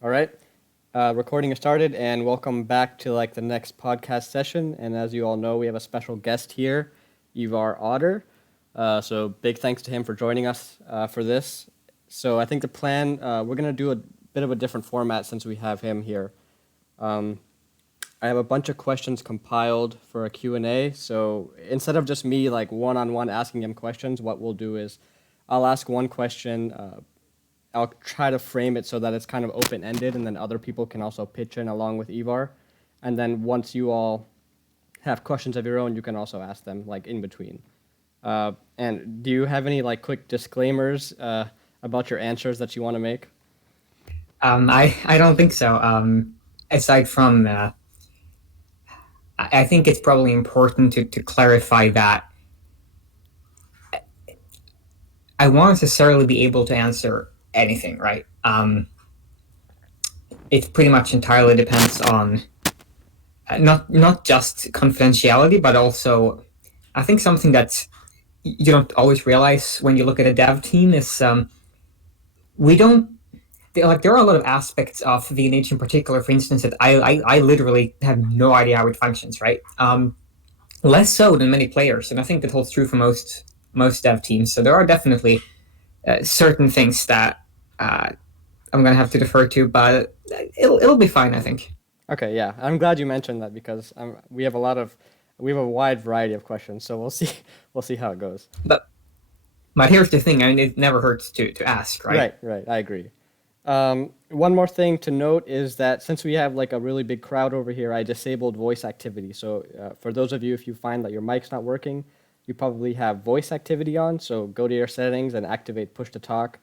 All right. Recording is started, and welcome back to the next podcast session. And as you all know, we have a special guest here, Ivar Otter. So big thanks to him for joining us for this. So I think the plan we're gonna do a bit of a different format since we have him here. Um, I have a bunch of questions compiled for a Q&A. So instead of just me one-on-one asking him questions, what we'll do is I'll ask one question. I'll try to frame it so that it's kind of open-ended, and then other people can also pitch in along with Ivar. And then once you all have questions of your own, you can also ask them in between. And do you have any quick disclaimers about your answers that you want to make? I don't think so. Aside from, I think it's probably important to clarify that I won't necessarily be able to answer anything, right? It pretty much entirely depends on not just confidentiality, but also I think something that you don't always realize when you look at a dev team is we don't there are a lot of aspects of V&H in particular, for instance, that I literally have no idea how it functions, right? Less so than many players, and I think that holds true for most dev teams. So there are definitely certain things that I'm gonna have to defer to, but it'll be fine, I think. Okay, yeah, I'm glad you mentioned that because we have a wide variety of questions, so we'll see we'll see how it goes. But here's the thing: I mean, it never hurts to ask, right? Right, right, I agree. One more thing to note is that since we have a really big crowd over here, I disabled voice activity. So for those of you, if you find that your mic's not working, you probably have voice activity on. So go to your settings and activate push to talk.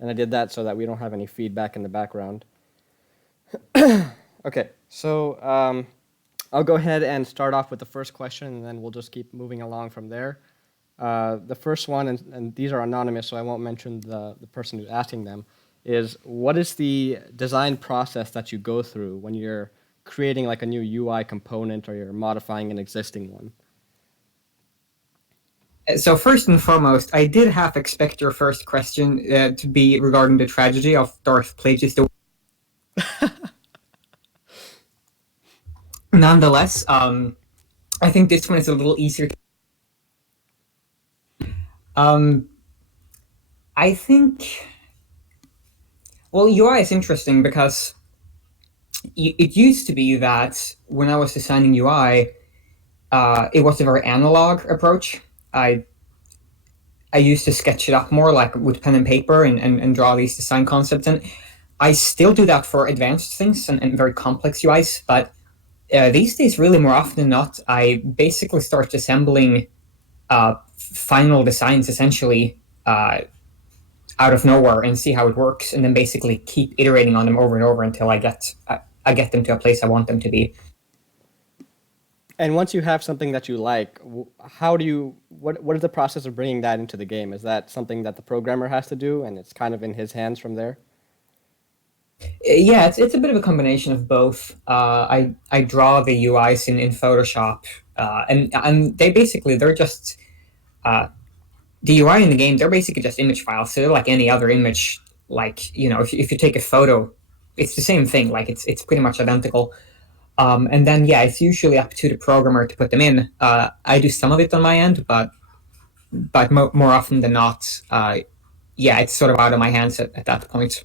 And I did that so that we don't have any feedback in the background. Okay, so I'll go ahead and start off with the first question, and then we'll just keep moving along from there. The first one, and these are anonymous, so I won't mention the person who's asking them, is what is the design process that you go through when you're creating a new UI component or you're modifying an existing one? So first and foremost, I did half expect your first question to be regarding the tragedy of Darth Plagueis the. Nonetheless, I think this one is a little easier. Um, I think. Well, UI is interesting because it used to be that when I was designing UI, it was a very analog approach. I used to sketch it up more like with pen and paper and draw these design concepts. And I still do that for advanced things and very complex UIs. But these days, really more often than not, I basically start assembling final designs essentially out of nowhere and see how it works, and then basically keep iterating on them over and over until I get them to a place I want them to be. And once you have something that you like, how do you what is the process of bringing that into the game? Is that something that the programmer has to do, and it's kind of in his hands from there? Yeah, it's a bit of a combination of both. I draw the UIs in Photoshop, and they're just the UI in the game. They're basically just image files. So they're like any other image. Like if you take a photo, it's the same thing. Like it's pretty much identical. And then yeah, it's usually up to the programmer to put them in. I do some of it on my end, but more often than not, yeah, it's sort of out of my hands at that point.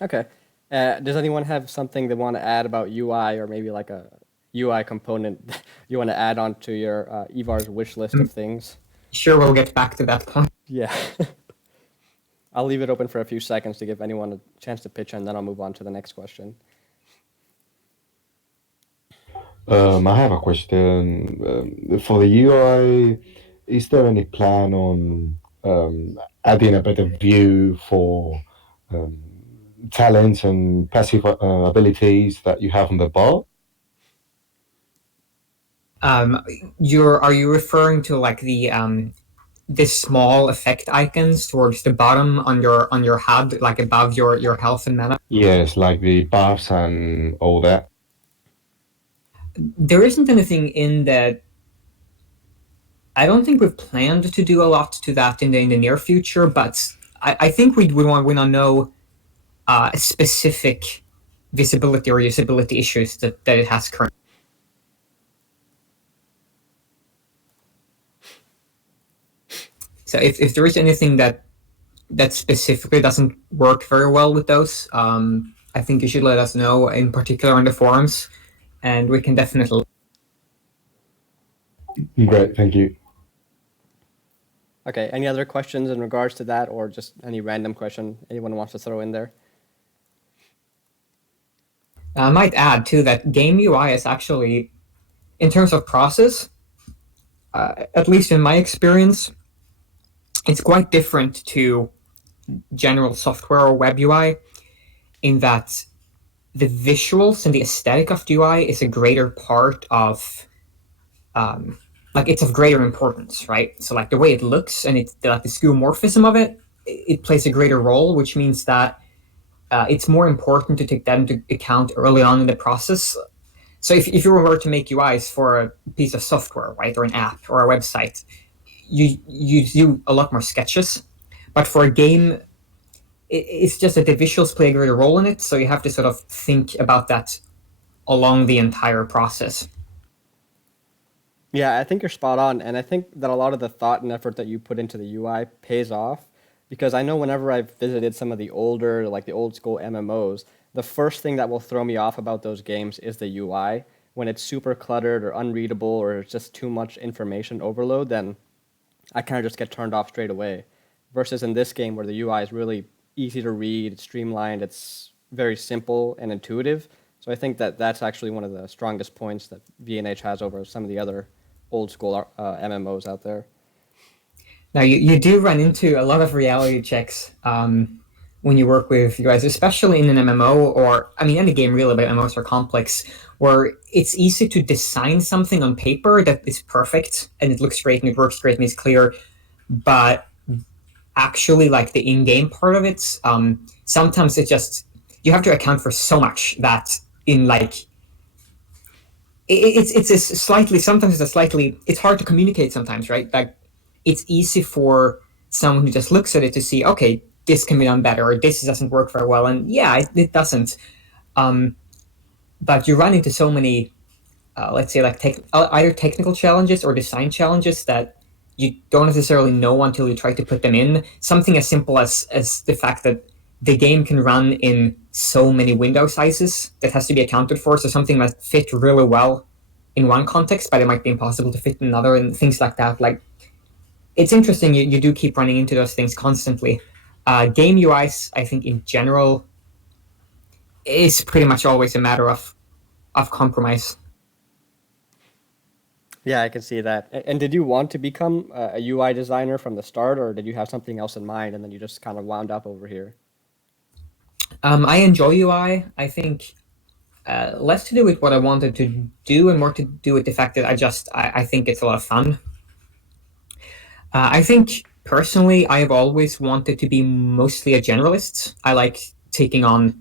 Okay. Does anyone have something they want to add about UI, or maybe like a UI component you want to add on to your Ivar's wish list of things? Sure, we'll get back to that point. Yeah. I'll leave it open for a few seconds to give anyone a chance to pitch in, then I'll move on to the next question. I have a question. For the UI, is there any plan on adding a better view for um, talents and passive abilities that you have on the bar? Um, are you referring to like the small effect icons towards the bottom on your HUD, like above your health and mana? Yes, like the buffs and all that. There isn't anything in that. I don't think we've planned to do a lot to that in the near future, but I think we want to know specific visibility or usability issues that it has currently. So if there is anything that specifically doesn't work very well with those, I think you should let us know, in particular on the forums, and we can definitely. Great, thank you. Okay, any other questions in regards to that, or just any random question anyone wants to throw in there? I might add too that game UI is actually, in terms of process, at least in my experience, it's quite different to general software or web UI in that the visuals and the aesthetic of the UI is a greater part of, like, it's of greater importance, right? So like the way it looks and it's like the skeuomorphism of it plays a greater role, which means that it's more important to take that into account early on in the process. So if you were to make UIs for a piece of software, right, or an app or a website, you do a lot more sketches. But for a game, it's just that the visuals play a greater role in it, so you have to sort of think about that along the entire process. Yeah, I think you're spot on, and I think that a lot of the thought and effort that you put into the UI pays off because I know whenever I've visited some of the older, like the old school MMOs, the first thing that will throw me off about those games is the UI. When it's super cluttered or unreadable or it's just too much information overload, then I kind of just get turned off straight away. Versus in this game where the UI is really easy to read, it's streamlined, it's very simple and intuitive. So I think that that's actually one of the strongest points that VNH has over some of the other old school MMOs out there. Now, you do run into a lot of reality checks when you work with UIs, especially in an MMO, or I mean, any game really, but MMOs are complex, where it's easy to design something on paper that is perfect and it looks great and it works great and it's clear, but actually, like the in-game part of it, sometimes it just you have to account for so much that in like it's a slightly sometimes it's a slightly it's hard to communicate sometimes, right? Like it's easy for someone who just looks at it to see, okay, this can be done better, or this doesn't work very well, and yeah, it doesn't. Um, but you run into so many, let's say, like either technical challenges or design challenges that you don't necessarily know until you try to put them in. Something as simple as the fact that the game can run in so many window sizes that has to be accounted for. So something that fit really well in one context, but it might be impossible to fit in another, and things like that. Like it's interesting. You do keep running into those things constantly. Game UIs, I think, in general, is pretty much always a matter of compromise. Yeah, I can see that. And did you want to become a UI designer from the start, or did you have something else in mind and then you just kind of wound up over here? I enjoy UI. I think less to do with what I wanted to do and more to do with the fact that I think it's a lot of fun. I think personally, I have always wanted to be mostly a generalist. I like taking on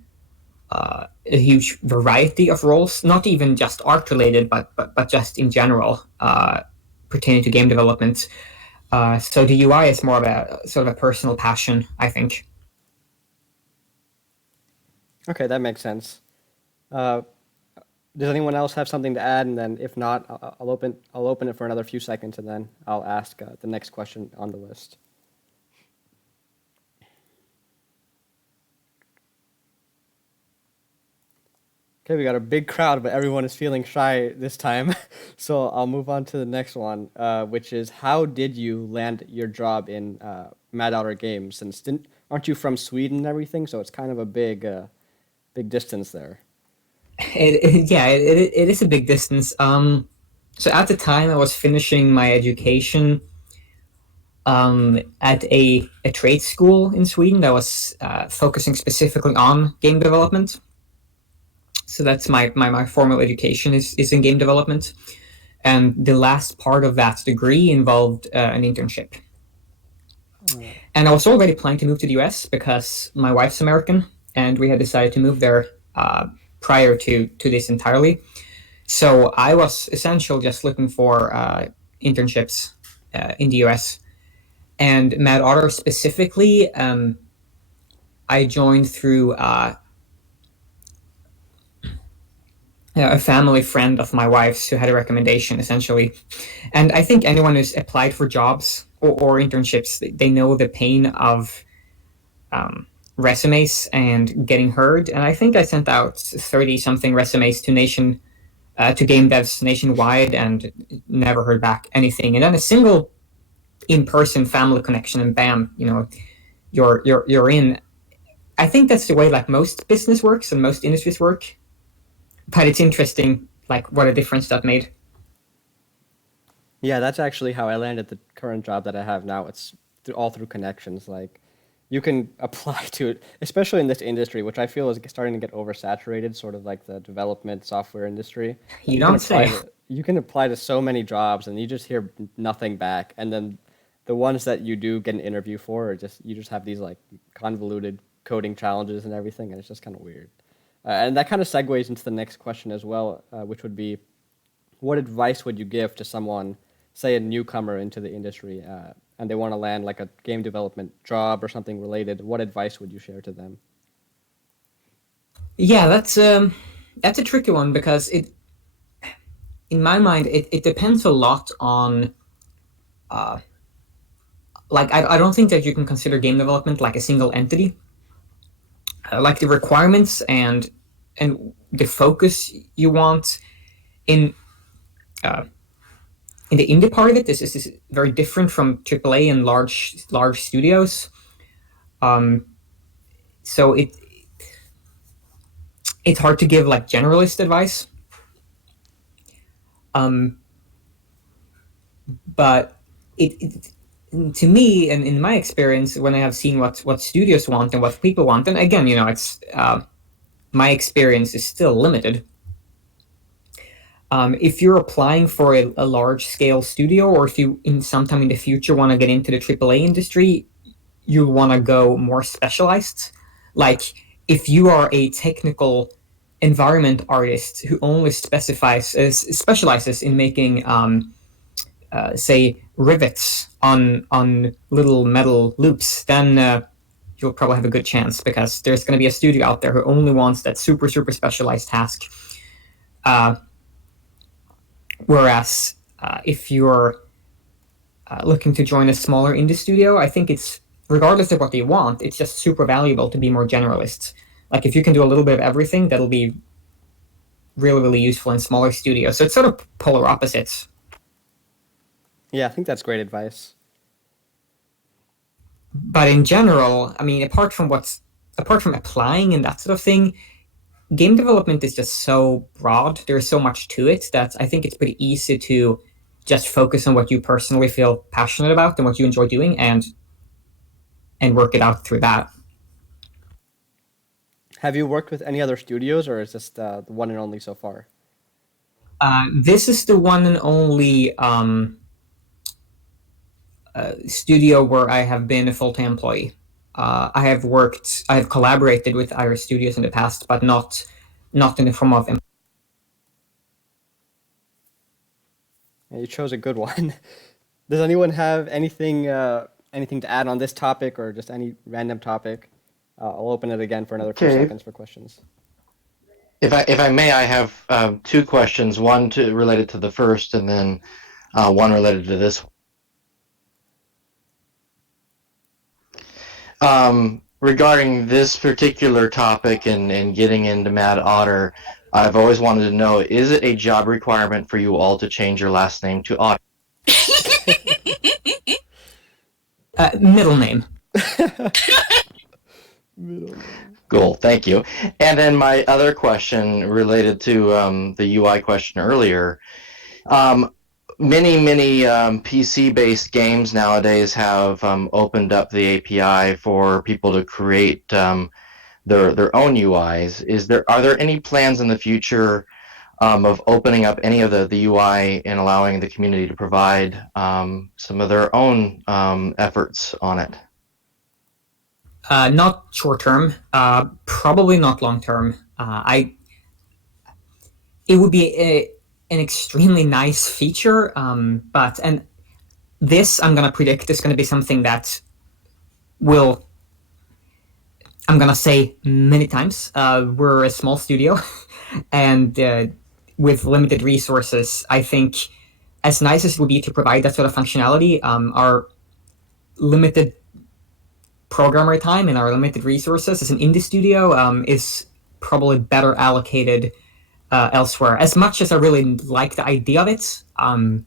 a huge variety of roles, not even just art related, but just in general pertaining to game development. So the UI is more of a sort of a personal passion, I think. Okay, that makes sense. Uh, does anyone else have something to add? And then if not, I'll open it for another few seconds, and then I'll ask the next question on the list. Okay, we got a big crowd, but everyone is feeling shy this time. So I'll move on to the next one, which is how did you land your job in Mad Outer Games? Since aren't you from Sweden and everything? So it's kind of a big distance there. Yeah, it is a big distance. So at the time, I was finishing my education at a trade school in Sweden that was focusing specifically on game development. So that's my formal education is in game development. And the last part of that degree involved an internship. And I was already planning to move to the US because my wife's American, and we had decided to move there prior to this entirely. So I was essentially just looking for internships in the US. And Mad Otter specifically, I joined through a family friend of my wife's who had a recommendation, essentially. And I think anyone who's applied for jobs or internships, they know the pain of resumes and getting heard. And I think I sent out 30 something resumes to game devs nationwide and never heard back anything. And then a single in-person family connection, and bam, you're in. I think that's the way like most business works and most industries work. But it's interesting, like what a difference that made. Yeah, that's actually how I landed the current job that I have now. It's all through connections. Like, you can apply to it, especially in this industry, which I feel is starting to get oversaturated, sort of like the development software industry. You You can don't apply say. to you can apply to so many jobs, and you just hear nothing back. And then the ones that you do get an interview for, are just you just have these like convoluted coding challenges and everything, and it's just kind of weird. And that kind of segues into the next question as well, which would be, what advice would you give to someone, say a newcomer into the industry, and they want to land like a game development job or something related? What advice would you share to them? Yeah, that's a tricky one because in my mind, it depends a lot on like I don't think that you can consider game development like a single entity. Like the requirements and the focus you want in uh, in the indie part of it is very different from AAA and large studios. Um, so it's hard to give like generalist advice. Um, but it to me and in my experience, when I have seen what studios want and what people want, and again, it's my experience is still limited. If you're applying for a large scale studio, or if you in sometime in the future want to get into the AAA industry, you want to go more specialized. Like if you are a technical environment artist who only specializes in making say rivets on little metal loops, then you'll probably have a good chance because there's going to be a studio out there who only wants that super specialized task. Uh, Whereas if you're looking to join a smaller indie studio, I think it's regardless of what they want, it's just super valuable to be more generalist. Like if you can do a little bit of everything, that'll be really useful in smaller studios. So it's sort of polar opposites. Yeah, I think that's great advice. But in general, I mean, apart from applying and that sort of thing, game development is just so broad. There's so much to it that I think it's pretty easy to just focus on what you personally feel passionate about and what you enjoy doing, and work it out through that. Have you worked with any other studios, or is this the one and only so far? This is the one and only studio where I have been a full-time employee. I have collaborated with other studios in the past, but not in the form of. Yeah, you chose a good one. Does anyone have anything to add on this topic, or just any random topic? I'll open it again for another few Okay. seconds for questions. If I may, I have two questions. One related to the first, and then one related to this. Regarding this particular topic and getting into Mad Otter, I've always wanted to know: is it a job requirement for you all to change your last name to Otter? Middle name. Cool, thank you. And then my other question related to the UI question earlier. Many PC-based games nowadays have opened up the API for people to create their own UIs. Are there any plans in the future of opening up any of the UI and allowing the community to provide some of their own efforts on it? Not short term. Probably not long term. It would be an extremely nice feature, but this I'm gonna predict is gonna be something that will I'm gonna say many times. We're a small studio, and with limited resources, I think as nice as it would be to provide that sort of functionality, our limited programmer time and our limited resources as an indie studio is probably better allocated elsewhere. As much as I really like the idea of it, and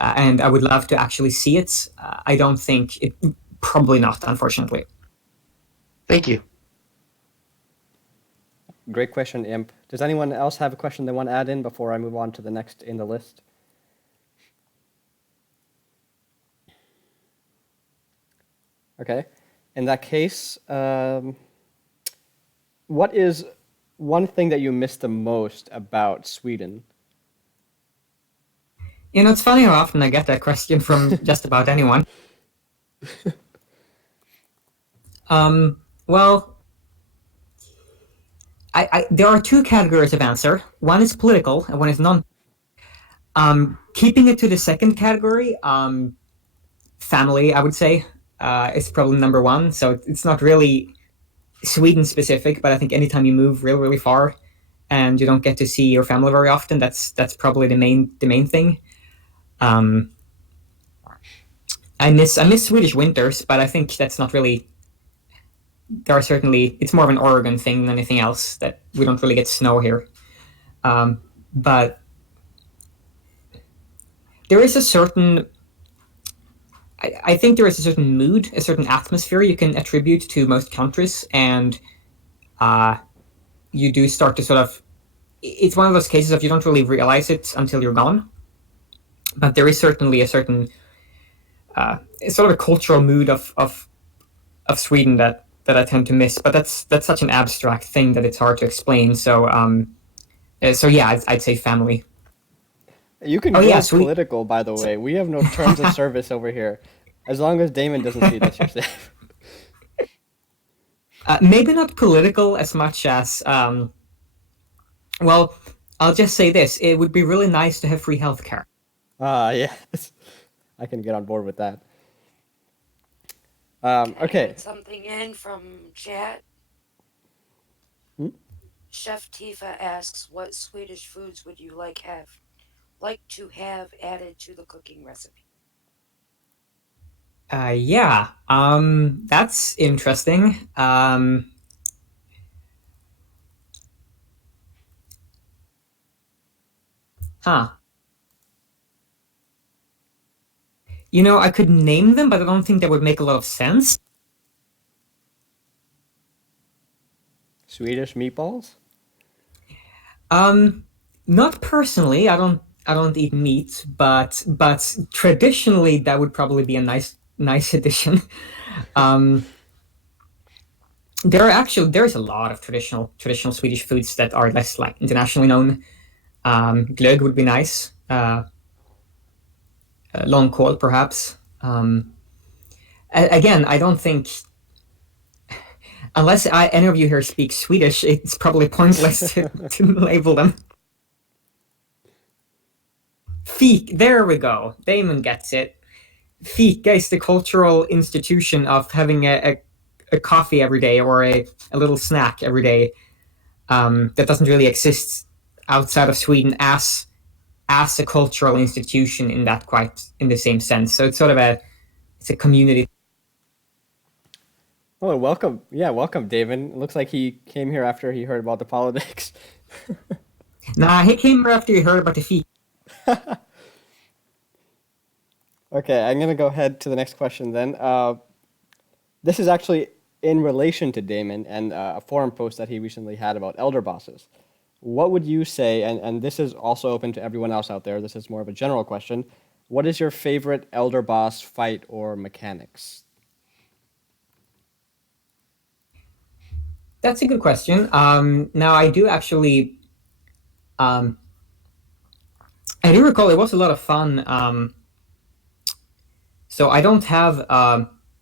I would love to actually see it, I don't think it. Probably not, unfortunately. Thank you. Great question, Imp. Does anyone else have a question they want to add in before I move on to the next in the list? Okay. In that case, what is one thing that you miss the most about Sweden? It's funny how often I get that question from just about anyone. Well, there are two categories of answer. One is political, and one is non. Keeping it to the second category, family, I would say, is probably number one. So it's not really Sweden specific, but I think anytime you move really far and you don't get to see your family very often, that's probably the main thing. I miss Swedish winters, but I think that's not really. There are certainly it's more of an Oregon thing than anything else that we don't really get snow here. But there is a certain. I think there is a certain mood, a certain atmosphere you can attribute to most countries, and you do start to sort of. It's one of those cases of you don't really realize it until you're gone. But there is certainly a certain sort of a cultural mood of Sweden that I tend to miss. But that's such an abstract thing that it's hard to explain. So yeah, I'd say family. You can go political, by the way. We have no terms of service over here. As long as Damon doesn't see this, you're safe. Maybe not political as much as, well, I'll just say this. It would be really nice to have free healthcare. Yes. I can get on board with that. Okay. Something in from chat. Chef Tifa asks, what Swedish foods would you like to have added to the cooking recipe? Yeah, that's interesting. Huh. I could name them, but I don't think that would make a lot of sense. Swedish meatballs? Not personally. I don't eat meat, but traditionally that would probably be a nice addition. There's a lot of traditional Swedish foods that are less like internationally known. Glögg would be nice. Longkål, perhaps. Again, I don't think, unless any of you here speak Swedish, it's probably pointless to label them. Fik, there we go. Damon gets it. Fika is the cultural institution of having a coffee every day or a little snack every day that doesn't really exist outside of Sweden as a cultural institution in the same sense. So it's sort of it's a community. Oh, welcome. Yeah, welcome, David. It looks like he came here after he heard about the politics. Nah, he came here after he heard about the fee. Okay, I'm going to go ahead to the next question then. This is actually in relation to Damon and a forum post that he recently had about elder bosses. What would you say, and this is also open to everyone else out there, this is more of a general question, what is your favorite elder boss fight or mechanics? That's a good question. Now, I do actually, I do recall it was a lot of fun. So I don't have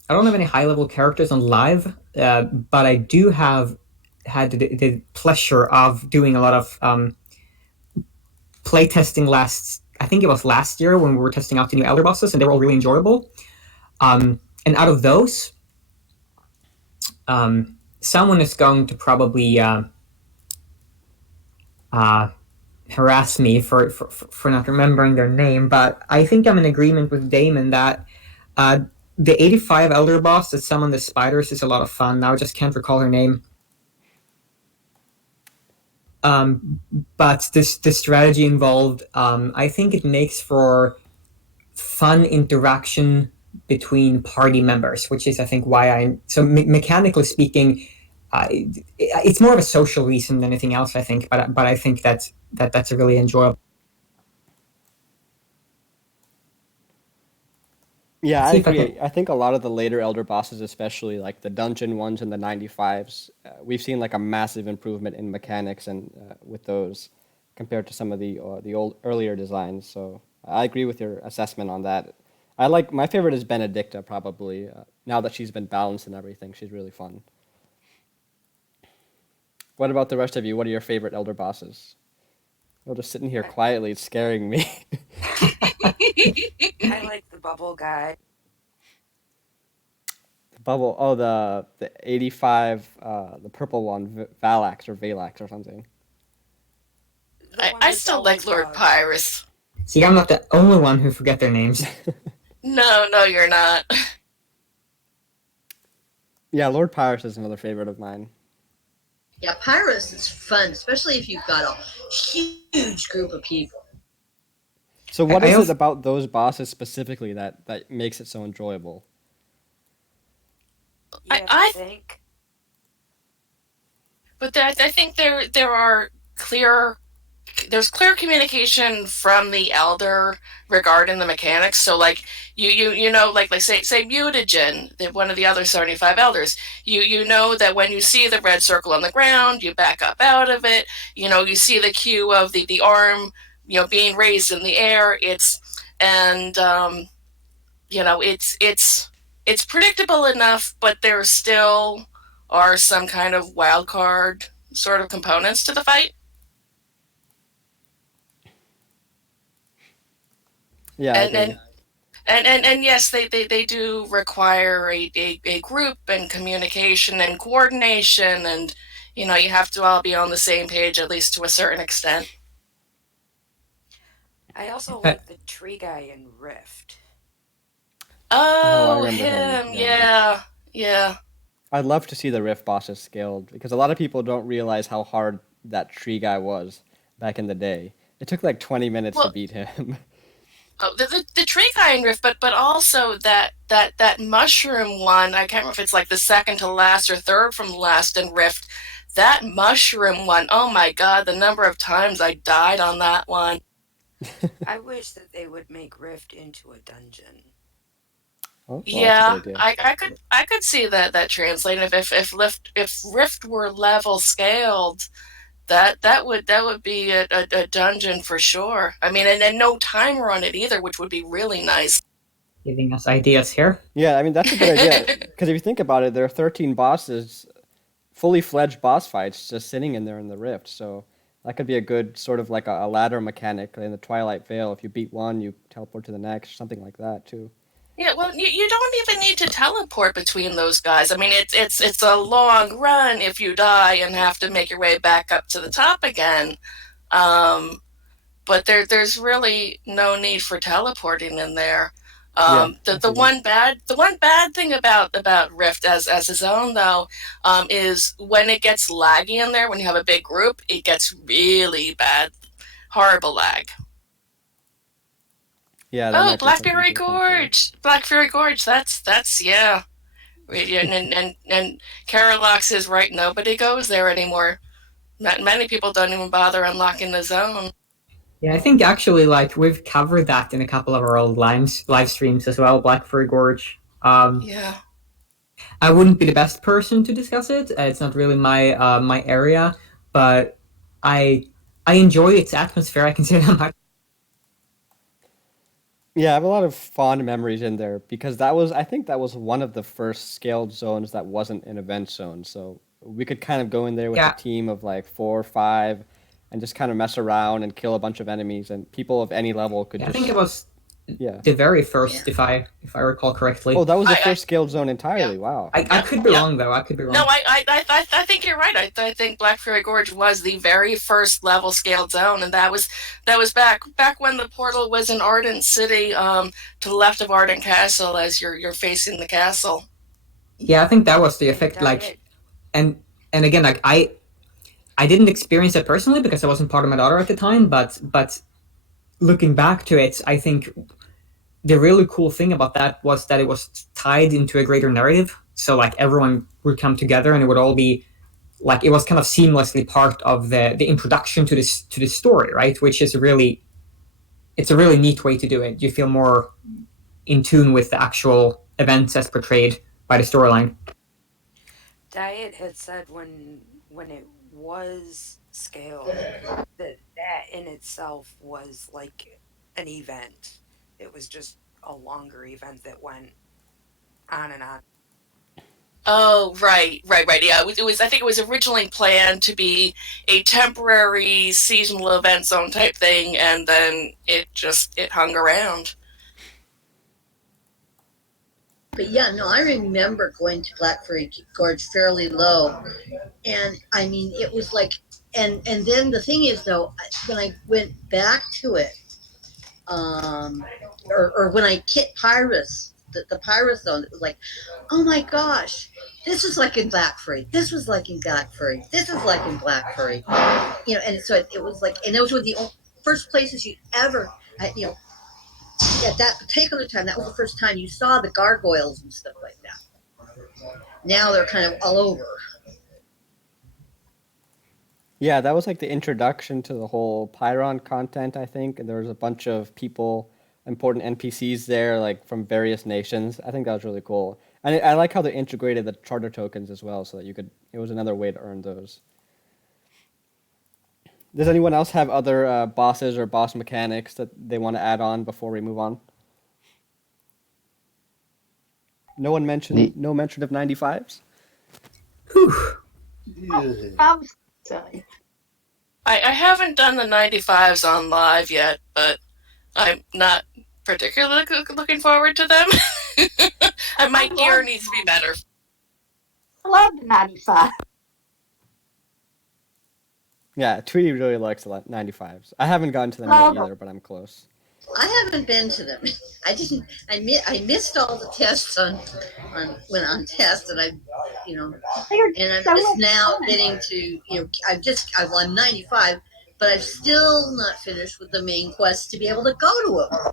any high-level characters on live, but I do have had the pleasure of doing a lot of playtesting I think it was last year when we were testing out the new elder bosses, and they were all really enjoyable. And out of those, someone is going to probably uh, harass me for not remembering their name, but I think I'm in agreement with Damon that uh, the 85 Elder Boss that summoned the spiders is a lot of fun. Now I just can't recall her name. Um, but the strategy involved, I think it makes for fun interaction between party members, which is I think why mechanically speaking, it's more of a social reason than anything else. I think, but I think that's a really enjoyable. Yeah, I See if I can. agree. I think a lot of the later elder bosses, especially like the dungeon ones in the 95s, we've seen like a massive improvement in mechanics and with those compared to some of the old earlier designs. So I agree with your assessment on that. I like my favorite is Benedicta probably. Now that she's been balanced and everything, she's really fun. What about the rest of you? What are your favorite elder bosses? Oh, just sitting here I, quietly, it's scaring me. I like the bubble guy, Bubble. Oh, the 85, the purple one, Valax or Valax or something. the one I that's still like always Lord bugged. Pyrus. See, I'm not the only one who forget their names. No, no, you're not. Yeah, Lord Pyrus is another favorite of mine. Yeah, Pyrus is fun, especially if you've got a huge group of people. So, what I is it also about those bosses specifically that makes it so enjoyable? You I, have to I think. but I think there are clear there's clear communication from the elder regarding the mechanics. So like you know like say mutagen, one of the other 75 elders, you know that when you see the red circle on the ground, you back up out of it. You know, you see the cue of the arm, you know, being raised in the air. And you know, it's predictable enough, but there still are some kind of wild card sort of components to the fight. Yeah, I And agree. and and yes, they do require a group and communication and coordination, and you know, you have to all be on the same page at least to a certain extent. I also uh, like the tree guy in Rift. Oh, I Oh, remember him. him, Yeah. yeah, yeah. I'd love to see the Rift bosses scaled because a lot of people don't realize how hard that tree guy was back in the day. It took like 20 minutes to Well, beat him. oh, the tree guy in Rift, but also that mushroom one. I can't remember if it's like the second to last or third from last in Rift. That mushroom one. Oh my god, the number of times I died on that one. I wish that they would make Rift into a dungeon. Oh, well, that's a good Yeah, idea. I could see that translating if Rift were level scaled, that would be a dungeon for sure. I mean, and no timer on it either, which would be really nice. giving us ideas here. Yeah, I mean, that's a good idea because if you think about it, there are 13 bosses, fully fledged boss fights just sitting in there in the Rift. So that could be a good sort of like a ladder mechanic in the Twilight Vale. If you beat one, you teleport to the next, something like that too. Yeah, well, you don't even need to teleport between those guys. I mean, it's a long run if you die and have to make your way back up to the top again. Um, but there's really no need for teleporting in there. Yeah, The I see that. the one bad thing about Rift as his own though, is when it gets laggy in there. When you have a big group, it gets really bad, horrible lag. Yeah, that Oh, might be something to consider. Black Fury Gorge. That's yeah. And Carolox is right. Nobody goes there anymore. Many people don't even bother unlocking the zone. Yeah, I think actually like we've covered that in a couple of our old live streams as well. Black Furry Gorge. Yeah. I wouldn't be the best person to discuss it. It's not really my area, but I I enjoy its atmosphere. I can say that much. Yeah, I have a lot of fond memories in there because I think that was one of the first scaled zones that wasn't an event zone. So we could kind of go in there with a Yeah, team of like 4 or 5 and just kind of mess around and kill a bunch of enemies, and people of any level could yeah, I think it just was Yeah. The very first, if I recall correctly. Oh, that was the I- first scaled zone entirely. Wow. I could be wrong though. I could be wrong. No, I think you're right. I think Black Fury Gorge was the very first level scaled zone, and that was back when the portal was in Ardent City, to the left of Ardent Castle as you're facing the castle. Yeah, I think that was the And effect. Diet, And again, I didn't experience it personally because I wasn't part of my daughter at the time. But looking back to it, I think the really cool thing about that was that it was tied into a greater narrative. So like everyone would come together, and it would all be like it was kind of seamlessly part of the introduction to this story, right? Which is it's a really neat way to do it. You feel more in tune with the actual events as portrayed by the storyline. Diet had said when it was scaled that that in itself was like an event. It was just a longer event that went on and on. Oh, right. Yeah, it was. I think it was originally planned to be a temporary seasonal event zone type thing, and then it hung around. But yeah, no, I remember going to Blackberry Gorge fairly low, and I mean it was like, and then the thing is though, when I went back to it, or when I hit Pyrus, the Pyrus zone, it was like, oh my gosh, this was like in Black Furry. This was like in Black Furry. This is like in Black Furry. And so it was like, and those were the first places you ever, at that particular time, that was the first time you saw the gargoyles and stuff like that. Now they're kind of all over. Yeah, that was like the introduction to the whole Pyron content, I think. And there was a bunch of people, important NPCs there, like from various nations. I think that was really cool. And I like how they integrated the charter tokens as well, so that it was another way to earn those. Does anyone else have other bosses or boss mechanics that they want to add on before we move on? No mention of 95s? I was sorry. I haven't done the 95s on live yet, but I'm not particularly looking forward to them. My gear needs to be better. I love the 95. Yeah, Tweety really likes the 95s. I haven't gotten to them yet either, but I'm close. I haven't been to them. I didn't. I missed all the tests on test, and and I'm just now getting to I'm 95, but I'm still not finished with the main quest to be able to go to them.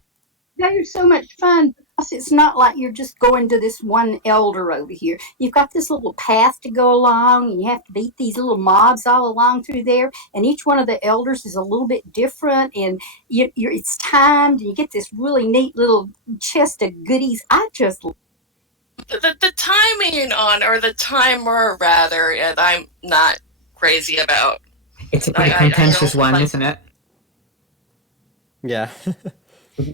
They're so much fun because it's not like you're just going to this one elder over here. You've got this little path to go along, and you have to beat these little mobs all along through there. And each one of the elders is a little bit different, and it's timed, and you get this really neat little chest of goodies. I just the timing on, or the timer rather, I'm not crazy about. It's a pretty contentious one, isn't it? Yeah.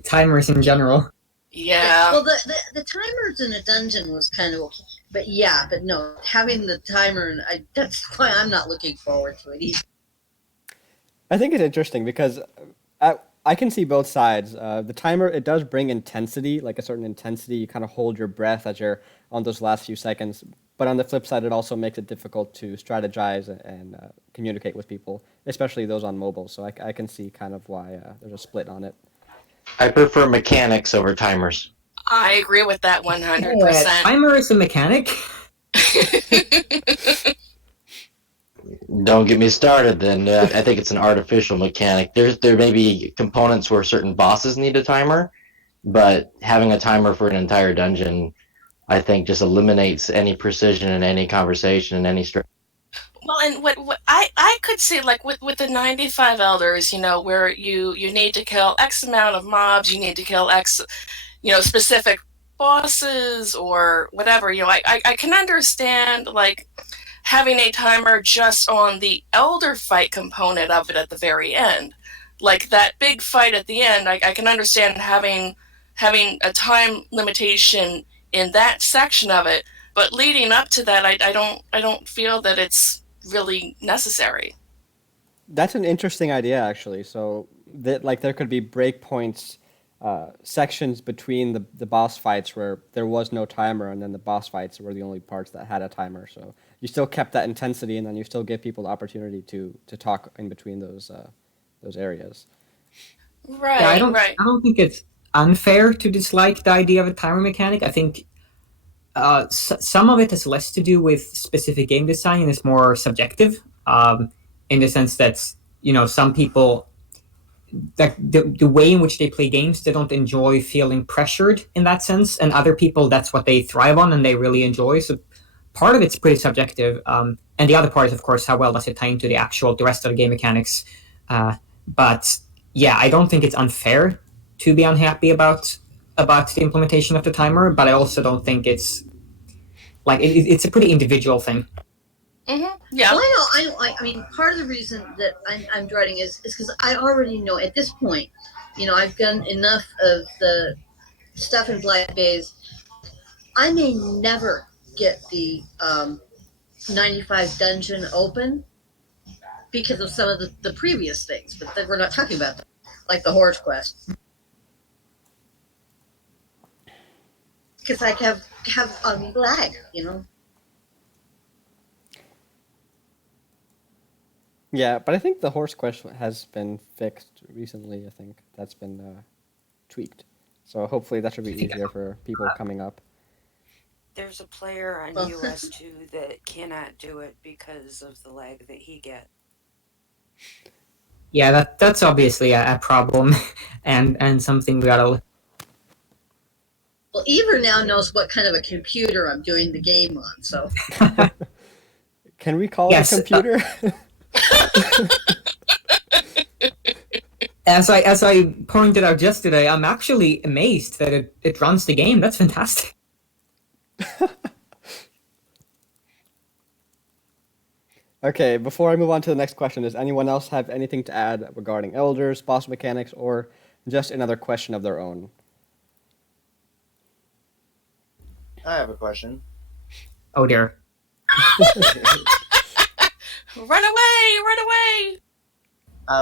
Timers in general. Yeah. Well, the timers in a dungeon was kind of okay, but no, having the timer, that's why I'm not looking forward to it either. I think it's interesting because I can see both sides. The timer, it does bring intensity, like a certain intensity. You kind of hold your breath as you're on those last few seconds. But on the flip side, it also makes it difficult to strategize and communicate with people, especially those on mobile. So I can see kind of why there's a split on it. I prefer mechanics over timers. I agree with that 100%. Timer is a mechanic. Don't get me started. Then I think it's an artificial mechanic. There may be components where certain bosses need a timer, but having a timer for an entire dungeon, I think, just eliminates any precision in any conversation and any strategy. Well, and what I could see, like with the 95 elders, where you need to kill X amount of mobs, you need to kill X, specific bosses or whatever. I can understand like having a timer just on the elder fight component of it at the very end, like that big fight at the end. I can understand having a time limitation in that section of it, but leading up to that, I don't feel that it's really necessary. That's an interesting idea, actually. So that like there could be breakpoints sections between the boss fights where there was no timer, and then the boss fights were the only parts that had a timer. So you still kept that intensity, and then you still give people the opportunity to talk in between those areas. Right, Yeah, I don't. right. I don't think it's unfair to dislike the idea of a timer mechanic. I think some of it has less to do with specific game design and is more subjective. In the sense that some people, that the way in which they play games, they don't enjoy feeling pressured in that sense, and other people, that's what they thrive on and they really enjoy. So part of it's pretty subjective, and the other part is, of course, how well does it tie into the rest of the game mechanics. But yeah, I don't think it's unfair to be unhappy about the implementation of the timer, but I also don't think it's like it's a pretty individual thing. Yeah. Well, I mean, part of the reason that I'm dreading is because I already know at this point, I've done enough of the stuff in Black Days. I may never get the 95 dungeon open because of some of the previous things, but we're not talking about them, like the Horse Quest. Because I have lag, Yeah, but I think the horse quest has been fixed recently. I think that's been tweaked. So hopefully that should be easier for people coming up. There's a player on US2 that cannot do it because of the lag that he gets. Yeah, that's obviously a problem, and something we gotta. Well, Ivar now knows what kind of a computer I'm doing the game on, so. Can we call Yes, it a computer? As I pointed out yesterday, I'm actually amazed that it runs the game. That's fantastic. Okay, before I move on to the next question, does anyone else have anything to add regarding elders, boss mechanics, or just another question of their own? I have a question. Oh dear. Run away!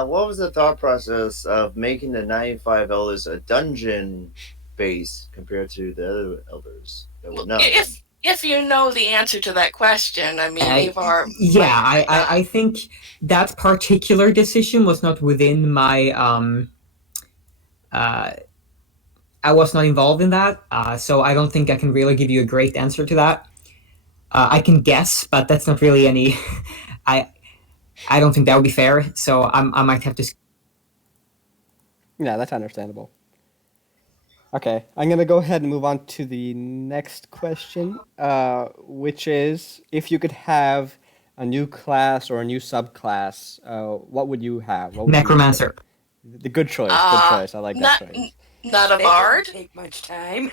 What was the thought process of making the 95 Elders a dungeon base compared to the other Elders that were not? If you know the answer to that question, I mean, Ivar. Yeah, I think that particular decision was not within my. I was not involved in that, so I don't think I can really give you a great answer to that. I can guess, but that's not really any. I don't think that would be fair, so I might have to. Yeah, that's understandable. Okay, I'm going to go ahead and move on to the next question, which is, if you could have a new class or a new subclass, what would you have? What would Necromancer. The good choice, good choice. I like that choice. Not a That bard? didn't take much time.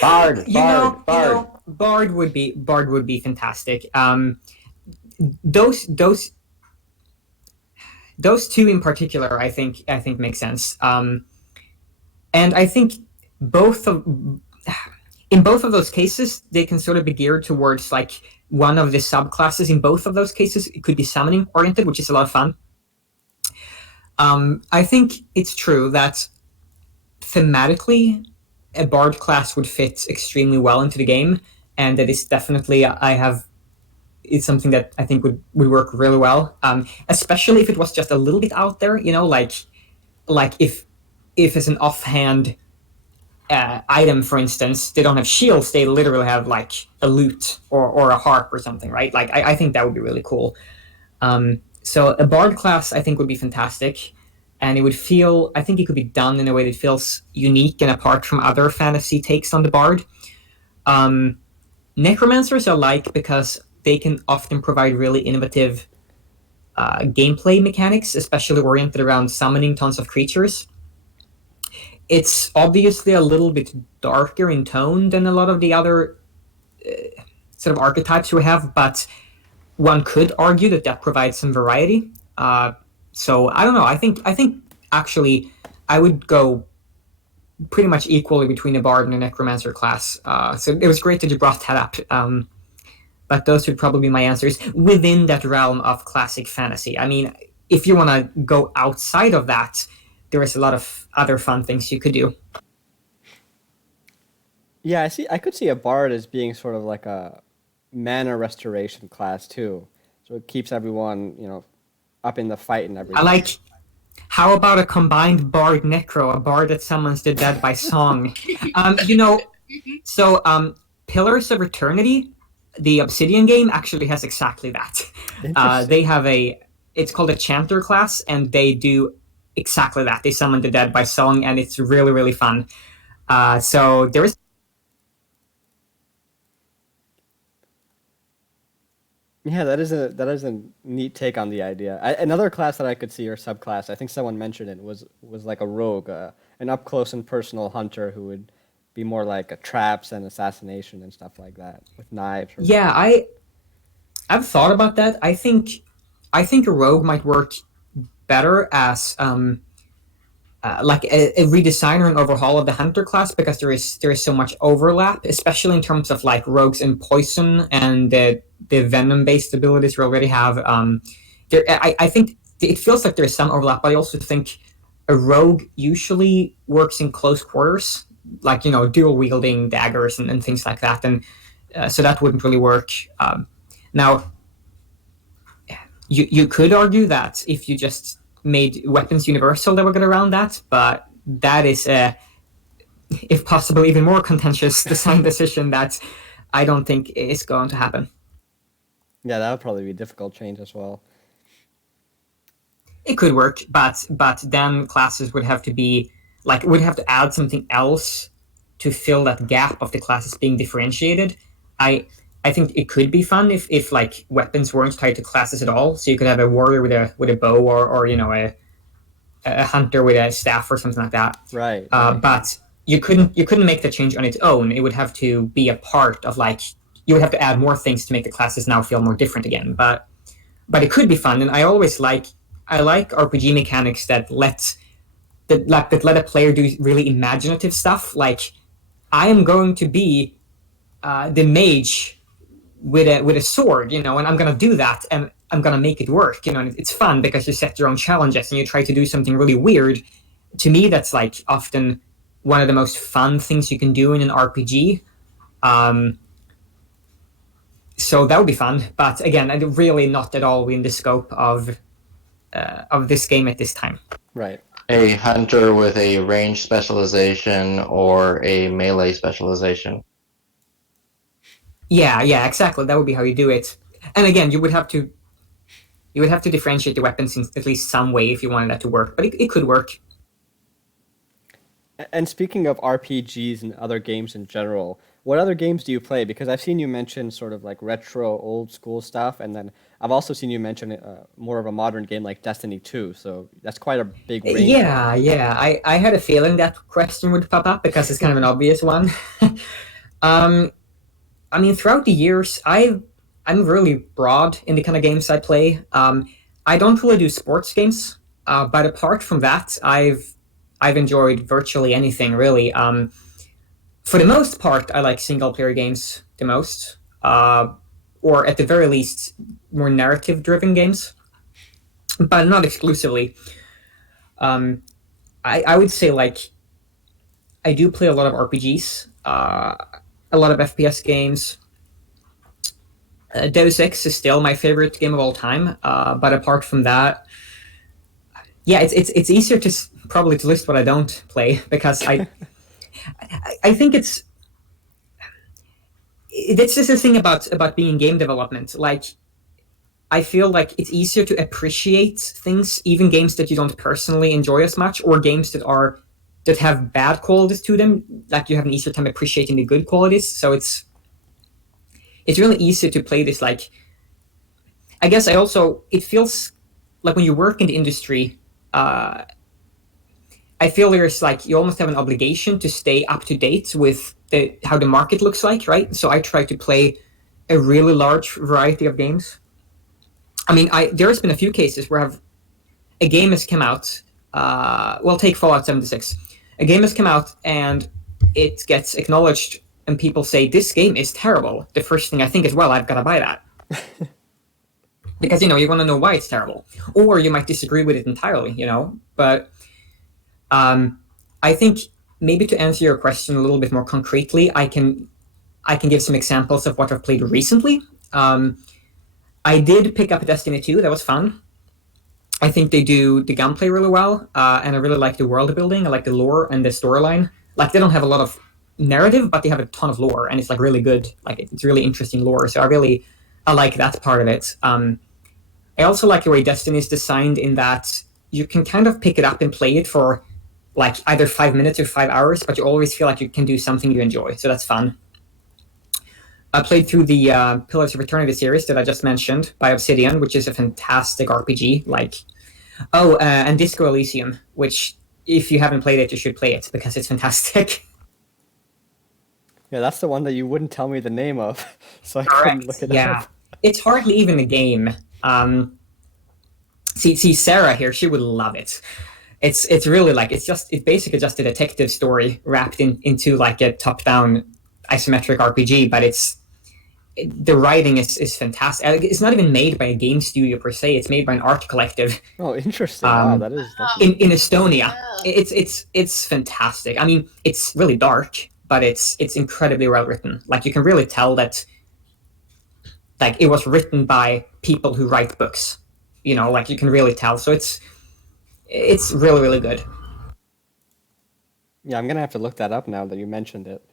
Bard. Bard would be fantastic. Those two in particular, I think make sense. And I think in both of those cases, they can sort of be geared towards like one of the subclasses. In both of those cases, it could be summoning oriented, which is a lot of fun. I think it's true that thematically, a bard class would fit extremely well into the game, and that is definitely it's something that I think would work really well. Especially if it was just a little bit out there, like if as an offhand item, for instance, they don't have shields, they literally have like a lute or a harp or something, right? Like I think that would be really cool. So a bard class I think would be fantastic, and it would feel, I think it could be done in a way that feels unique and apart from other fantasy takes on the bard. Necromancers I like because they can often provide really innovative gameplay mechanics, especially oriented around summoning tons of creatures. It's obviously a little bit darker in tone than a lot of the other sort of archetypes we have, but one could argue that provides some variety. So I don't know. I think actually I would go pretty much equally between a bard and a necromancer class. So it was great that you brought that up. But those would probably be my answers within that realm of classic fantasy. I mean, if you want to go outside of that, there is a lot of other fun things you could do. Yeah, I could see a bard as being sort of like a mana restoration class too. So it keeps everyone, up in the fight and everything. I like. How about a combined bard necro, a bard that summons the dead by song? Pillars of Eternity, the Obsidian game, actually has exactly that. They have it's called a Chanter class, and they do exactly that. They summon the dead by song, and it's really, really fun. So there is. Yeah, that is a neat take on the idea. Another class that I could see, or subclass, I think someone mentioned it, was like a rogue, an up close and personal hunter who would be more like a traps and assassination and stuff like that with knives. Yeah, I've thought about that. I think a rogue might work better as like a redesign or an overhaul of the hunter class, because there is so much overlap, especially in terms of like rogues and poison and the venom based abilities we already have. I think it feels like there's some overlap, but I also think a rogue usually works in close quarters, like dual wielding daggers and things like that, and so that wouldn't really work. Now, you could argue that if you just made weapons universal, they would get around that, but that is if possible even more contentious design decision that I don't think is going to happen. Yeah, that would probably be a difficult change as well. It could work, but then classes would have to be would have to add something else to fill that gap of the classes being differentiated. I think it could be fun if like weapons weren't tied to classes at all. So you could have a warrior with a bow, or a hunter with a staff or something like that. Right. But you couldn't make the change on its own. It would have to be a part of you would have to add more things to make the classes now feel more different again. But it could be fun, and I like RPG mechanics that let a player do really imaginative stuff. Like, I am going to be the mage with a sword, and I'm gonna do that, and I'm gonna make it work, and it's fun because you set your own challenges and you try to do something really weird. To me, that's like often one of the most fun things you can do in an RPG. So that would be fun, but again, really not at all within the scope of this game at this time. Right. A hunter with a range specialization or a melee specialization. Yeah, exactly. That would be how you do it. And again, you would have to differentiate the weapons in at least some way if you wanted that to work, but it could work. And speaking of RPGs and other games in general, what other games do you play? Because I've seen you mention sort of like retro, old school stuff, and then I've also seen you mention more of a modern game like Destiny 2. So that's quite a big range. Yeah. I had a feeling that question would pop up because it's kind of an obvious one. I mean, throughout the years, I'm really broad in the kind of games I play. I don't really do sports games, but apart from that, I've enjoyed virtually anything, really. For the most part, I like single-player games the most, or at the very least, more narrative-driven games, but not exclusively. I would say, I do play a lot of RPGs, a lot of FPS games. Deus Ex is still my favorite game of all time, but apart from that, yeah, it's easier to probably to list what I don't play, because I think it's just the thing about being in game development. Like, I feel like it's easier to appreciate things, even games that you don't personally enjoy as much, or games that have bad qualities to them. Like, you have an easier time appreciating the good qualities. So it's really easy to play this. Like, I guess it feels like when you work in the industry, I feel there's you almost have an obligation to stay up to date with how the market looks like, right? So I try to play a really large variety of games. I mean, there's been a few cases where a game has come out. Take Fallout 76. A game has come out and it gets acknowledged, and people say, this game is terrible. The first thing I think is, well, I've got to buy that. Because, you want to know why it's terrible. Or you might disagree with it entirely, but I think maybe to answer your question a little bit more concretely, I can give some examples of what I've played recently. I did pick up Destiny 2. That was fun. I think they do the gunplay really well, and I really like the world building. I like the lore and the storyline. Like they don't have a lot of narrative, but they have a ton of lore, and it's like really good. Like it's really interesting lore. So I like that part of it. I also like the way Destiny is designed in that you can kind of pick it up and play it for like either 5 minutes or 5 hours, but you always feel like you can do something you enjoy. So that's fun. I played through the Pillars of Eternity series that I just mentioned by Obsidian, which is a fantastic RPG. And Disco Elysium, which if you haven't played it, you should play it because it's fantastic. Yeah, that's the one that you wouldn't tell me the name of, so I Correct. couldn't look it up. It's hardly even a game. See, Sarah here, she would love it. It's really like it's basically just a detective story wrapped into like a top-down isometric RPG, but the writing is fantastic. It's not even made by a game studio per se. It's made by an art collective. Oh, interesting. Wow, that's in Estonia. It's fantastic. I mean, it's really dark, but it's incredibly well written. Like you can really tell that like it was written by people who write books. You know, like you can really tell. So it's really, really good. Yeah, I'm gonna have to look that up now that you mentioned it.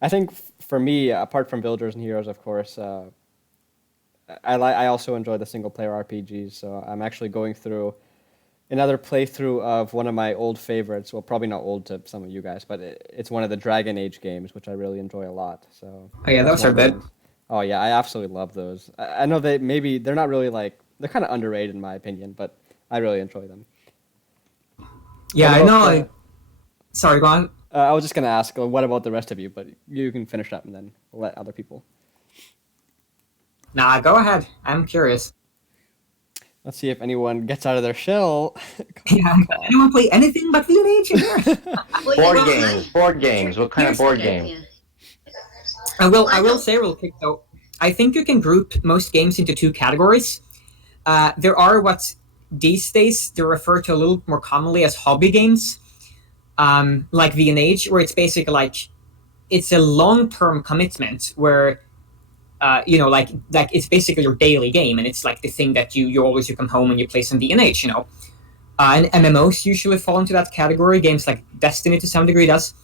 I think for me, apart from Villagers and Heroes, of course, I also enjoy the single player RPGs. So I'm actually going through another playthrough of one of my old favorites. Well, probably not old to some of you guys, but it's one of the Dragon Age games, which I really enjoy a lot. So Oh yeah, those are good. Oh yeah, I absolutely love those. I know they're not really like they're kind of underrated in my opinion, but I really enjoy them. Yeah, I know. Sorry, go on. I was just gonna ask, what about the rest of you? But you can finish up and then we'll let other people. Nah, go ahead. I'm curious. Let's see if anyone gets out of their shell. Yeah, anyone play anything but V&H in here? Board games. What kind of board game? Yeah. I will say real quick though. I think you can group most games into two categories. There are what these days they refer to a little more commonly as hobby games, like V&H, where it's basically like it's a long-term commitment where like it's basically your daily game, and it's like the thing that you come home and you play some V&H, you know. And MMOs usually fall into that category. Games like Destiny to some degree does.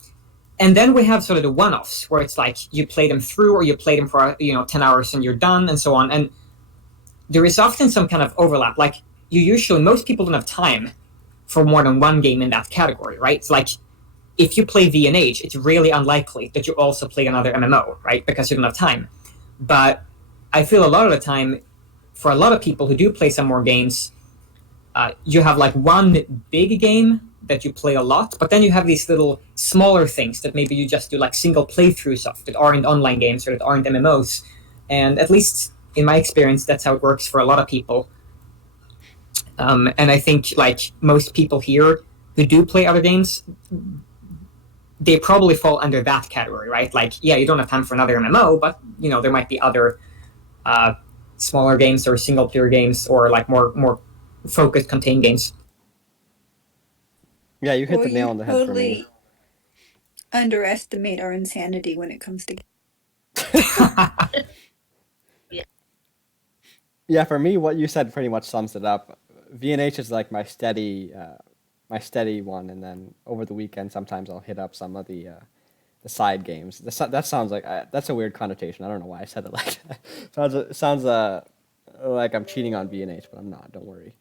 And then we have sort of the one-offs where it's like you play them through, or you play them for 10 hours and you're done, and so on. And there is often some kind of overlap. Like most people don't have time for more than one game in that category, right? It's like if you play V&H, it's really unlikely that you also play another MMO, right? Because you don't have time. But I feel a lot of the time, for a lot of people who do play some more games, you have like one big game that you play a lot, but then you have these little smaller things that maybe you just do like single playthroughs of that aren't online games or that aren't MMOs. And at least in my experience, that's how it works for a lot of people. And I think like most people here who do play other games, they probably fall under that category, right? Like, yeah, you don't have time for another MMO, but there might be other smaller games or single player games or like more focused, contained games. Yeah, you hit the nail on the head for me. Underestimate our insanity when it comes to. Yeah, for me, what you said pretty much sums it up. V&H is like my steady one, and then over the weekend sometimes I'll hit up some of the side games. That sounds like that's a weird connotation. I don't know why I said it like that. Sounds like I'm cheating on V&H, but I'm not. Don't worry.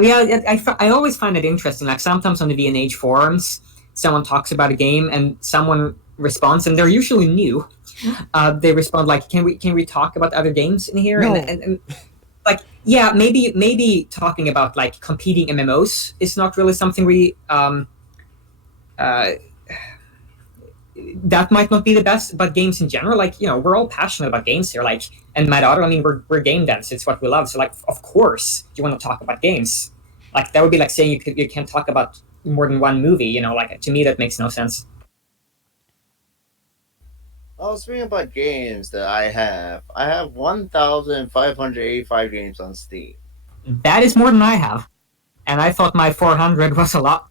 Yeah, I always find it interesting. Like sometimes on the V&H forums, someone talks about a game and someone responds, and they're usually new. They respond like, "Can we talk about other games in here?" No. And like, yeah, maybe talking about like competing MMOs is not really something we that might not be the best, but games in general, like, we're all passionate about games here. Like, and Mad Otter, I mean, we're game devs. It's what we love. So, like, of course, you want to talk about games. Like, that would be like saying you can't talk about more than one movie. Like, to me, that makes no sense. Oh, speaking about games that I have 1,585 games on Steam. That is more than I have. And I thought my 400 was a lot.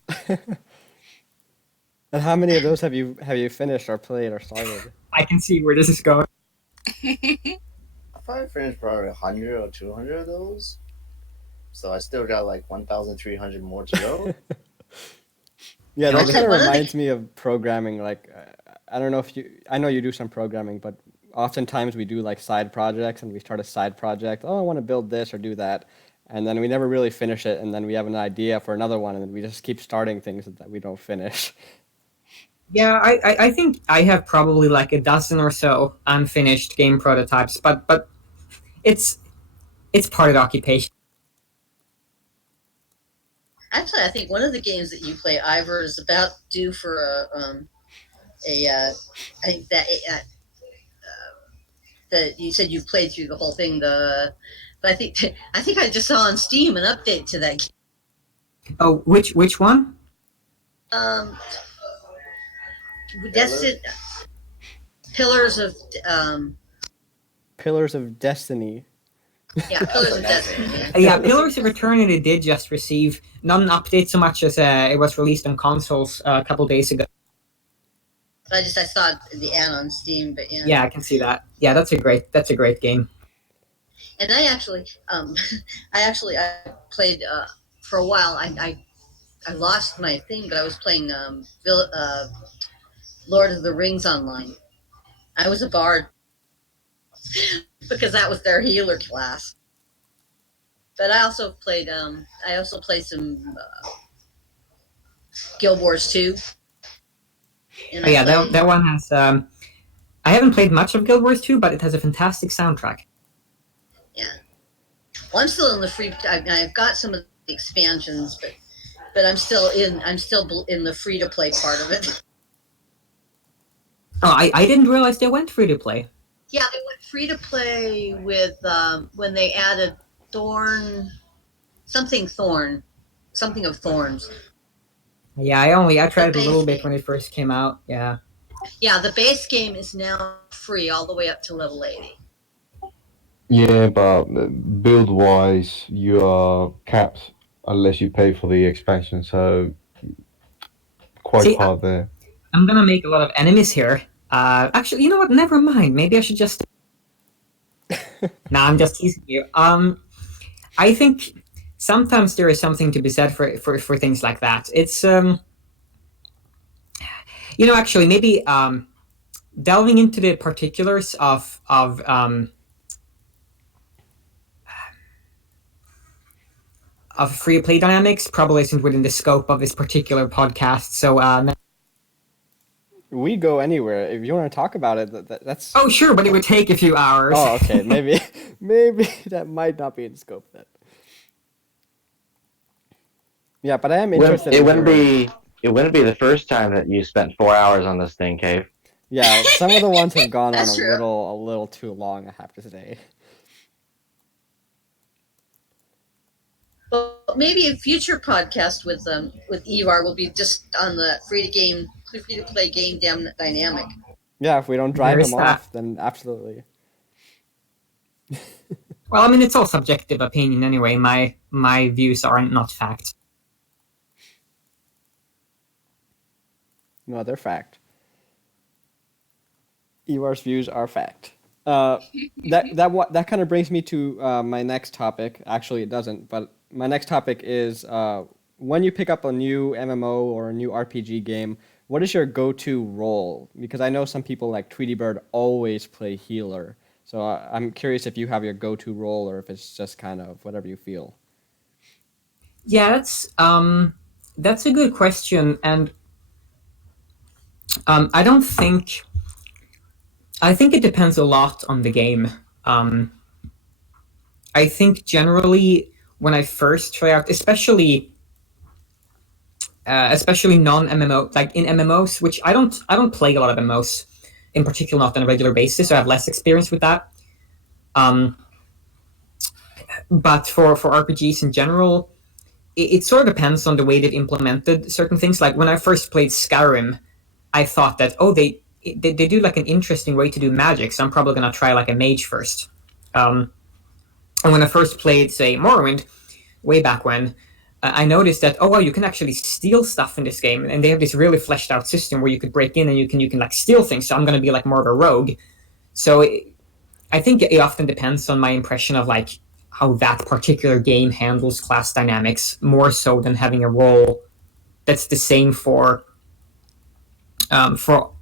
And how many of those have you finished or played or started? I can see where this is going. I probably finished probably 100 or 200 of those. So I still got like 1,300 more to go. Yeah, No, that the- kind of one of the- reminds me of programming. Like, I don't know if I know you do some programming, but oftentimes we do like side projects and we start a side project. Oh, I want to build this or do that. And then we never really finish it. And then we have an idea for another one and then we just keep starting things that we don't finish. Yeah, I think I have probably like a dozen or so unfinished game prototypes, but it's part of the occupation. Actually, I think one of the games that you play, Ivor, is about due for I think that you said you've played through the whole thing. But I think I just saw on Steam an update to that game. Oh, which one? Destin Pillars of Pillars of Destiny. Pillars of Destiny. Yeah. Yeah, Pillars of Eternity did just receive not an update so much as it was released on consoles a couple days ago. So I saw the ad on Steam, but yeah. Yeah, I can see that. Yeah, that's a great game. And I actually I played for a while. I lost my thing, but I was playing Lord of the Rings online. I was a bard because that was their healer class. But I also played some Guild Wars 2. Oh, yeah, that one has. I haven't played much of Guild Wars 2, but it has a fantastic soundtrack. Yeah. Well, I'm still in the free. I've got some of the expansions, but I'm still in the free to play part of it. Oh, I didn't realize they went free to play. Yeah, they went free to play with when they added something of Thorns. Yeah, I tried it a little bit when it first came out. Yeah. Yeah, the base game is now free all the way up to level 80. Yeah, but build wise, you are capped unless you pay for the expansion. So quite hard there. I'm gonna make a lot of enemies here. Actually, you know what? Never mind. Maybe I should just. Nah, I'm just teasing you. I think sometimes there is something to be said for things like that. It's actually maybe delving into the particulars of free play dynamics probably isn't within the scope of this particular podcast. So we go anywhere if you want to talk about it. That's. Oh, sure, but it would take a few hours. Oh, okay. Maybe that might not be in scope then. Yeah, but I am interested. It wouldn't be the first time that you spent 4 hours on this thing, Cave. Yeah, some of the ones have gone on That's true. a little too long, I have to say. Well, maybe a future podcast with Ivar will be just on the free to play game dynamic. Yeah, if we don't drive There's him that. off, then absolutely. Well, I mean, it's all subjective opinion anyway. My views are not facts. No, they're fact. Ivar's views are fact. That kind of brings me to my next topic. Actually, it doesn't, but my next topic is when you pick up a new MMO or a new RPG game, what is your go-to role? Because I know some people like Tweety Bird always play healer. So I'm curious if you have your go-to role or if it's just kind of whatever you feel. Yeah, that's a good question, and I don't think. I think it depends a lot on the game. I think generally when I first try out, especially non-MMO, like in MMOs, which I don't play a lot of MMOs, in particular not on a regular basis, so I have less experience with that. But for RPGs in general, it sort of depends on the way they've implemented certain things. Like when I first played Skyrim, I thought that they do like an interesting way to do magic, so I'm probably gonna try like a mage first. And when I first played, say, Morrowind, way back when, I noticed that, oh wow, you can actually steal stuff in this game, and they have this really fleshed out system where you could break in and you can like steal things. So I'm going to be like more of a rogue. So I think it often depends on my impression of like how that particular game handles class dynamics more so than having a role that's the same for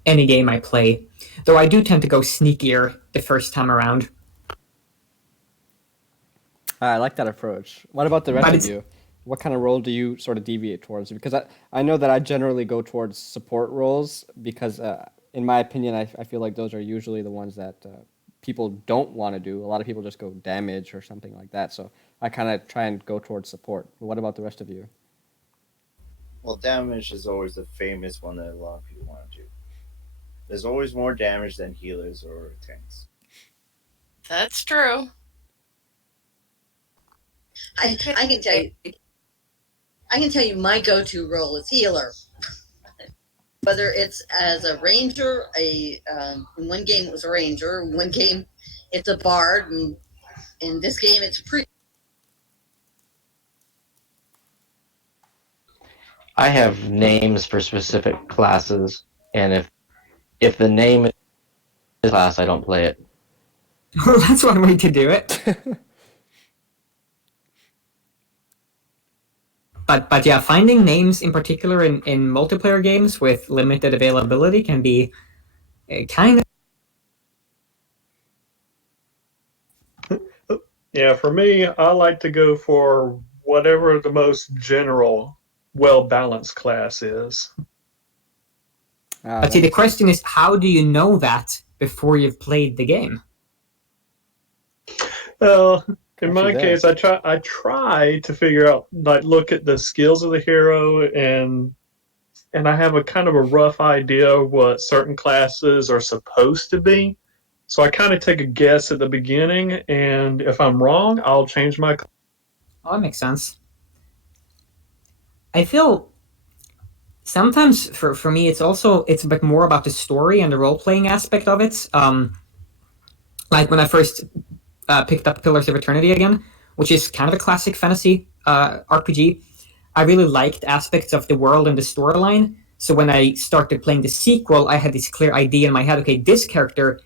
any game I play. Though I do tend to go sneakier the first time around. I like that approach. What about the rest But of you? What kind of role do you sort of deviate towards? Because I know that I generally go towards support roles because, in my opinion, I feel like those are usually the ones that people don't want to do. A lot of people just go damage or something like that. So I kind of try and go towards support. But what about the rest of you? Well, damage is always the famous one that a lot of people want to do. There's always more damage than healers or tanks. That's true. I can tell you. I can tell you my go-to role is healer. Whether it's as a ranger, in one game it was a ranger, in one game it's a bard, and in this game it's a priest. I have names for specific classes, and if the name is class, I don't play it. Well, that's one way to do it. But yeah, finding names in particular in multiplayer games with limited availability can be kind of. Yeah, for me, I like to go for whatever the most general, well-balanced class is. But see, the question is, how do you know that before you've played the game? Well, in my case, I try to figure out, like, look at the skills of the hero, and I have a kind of a rough idea of what certain classes are supposed to be. So I kind of take a guess at the beginning, and if I'm wrong, I'll change my. Oh, that makes sense. I feel sometimes for me it's a bit more about the story and the role playing aspect of it. Like when I first picked up Pillars of Eternity again, which is kind of a classic fantasy RPG. I really liked aspects of the world and the storyline. So when I started playing the sequel, I had this clear idea in my head. Okay, this character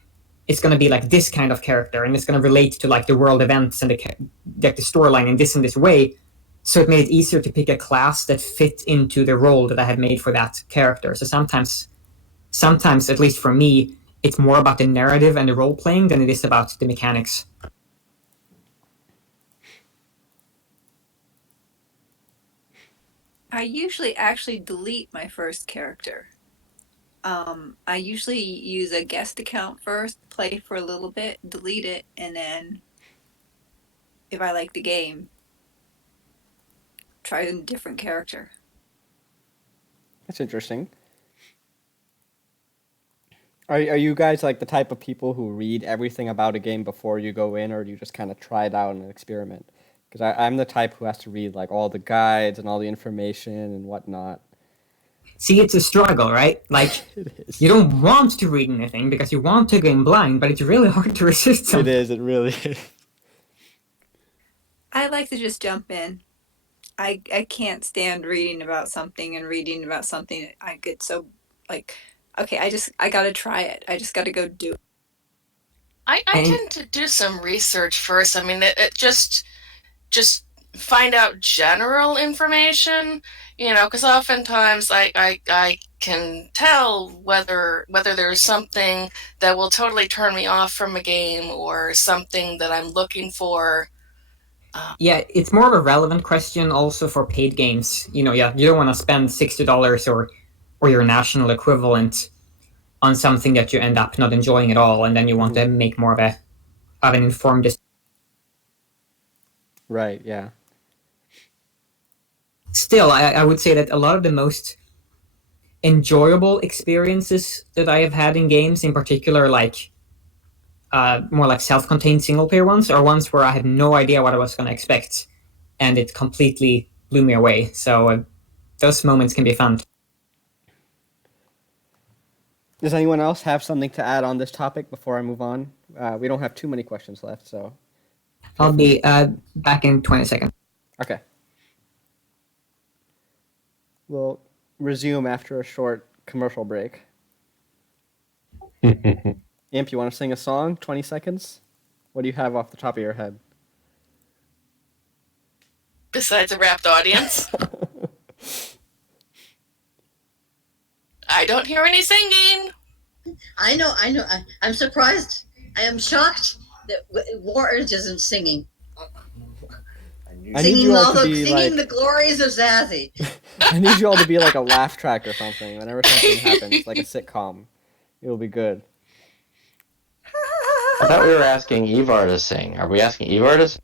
is going to be like this kind of character, and it's going to relate to like the world events and the storyline in this way. So it made it easier to pick a class that fit into the role that I had made for that character. So sometimes, at least for me, it's more about the narrative and the role playing than it is about the mechanics. I usually actually delete my first character. I usually use a guest account first, play for a little bit, delete it, and then if I like the game, try a different character. That's interesting. Are you guys like the type of people who read everything about a game before you go in, or do you just kind of try it out and experiment? Because I'm the type who has to read like all the guides and all the information and whatnot. See, it's a struggle, right? Like, you don't want to read anything because you want to go in blind, but it's really hard to resist something. It is, it really is. I like to just jump in. I can't stand reading about something. I get so, like, okay, I gotta try it. I just gotta go do it. I tend to do some research first. I mean, it just find out general information, because oftentimes I can tell whether there's something that will totally turn me off from a game or something that I'm looking for. Yeah, it's more of a relevant question also for paid games. You don't want to spend $60 or your national equivalent on something that you end up not enjoying at all, and then you want to make more of an informed decision. Right, yeah. Still, I would say that a lot of the most enjoyable experiences that I have had in games, in particular, like more like self-contained single-player ones, are ones where I had no idea what I was going to expect, and it completely blew me away. So those moments can be fun. Does anyone else have something to add on this topic before I move on? We don't have too many questions left, so. I'll be back in 20 seconds. Okay. We'll resume after a short commercial break. Imp, you want to sing a song? 20 seconds? What do you have off the top of your head? Besides a rapt audience? I don't hear any singing. I know. I'm surprised. I am shocked that Warridge isn't singing. I need you all to be singing like the glories of Zazie. I need you all to be like a laugh track or something whenever something happens, like a sitcom. It'll be good. I thought we were asking Ivar to sing. Are we asking Ivar to sing?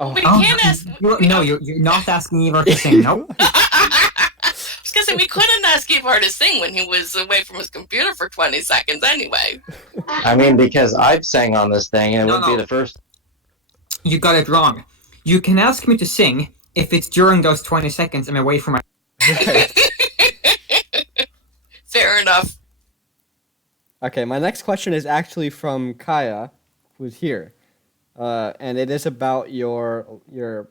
Oh, We can't ask. No, you're not asking Ivar to sing. Nope. I was gonna say we couldn't ask Ivar to sing when he was away from his computer for 20 seconds anyway. I mean, because I've sang on this thing, and it would be the first. You got it wrong. You can ask me to sing if it's during those 20 seconds I'm away from my... Fair enough. Okay, my next question is actually from Kaya, who's here. And it is about your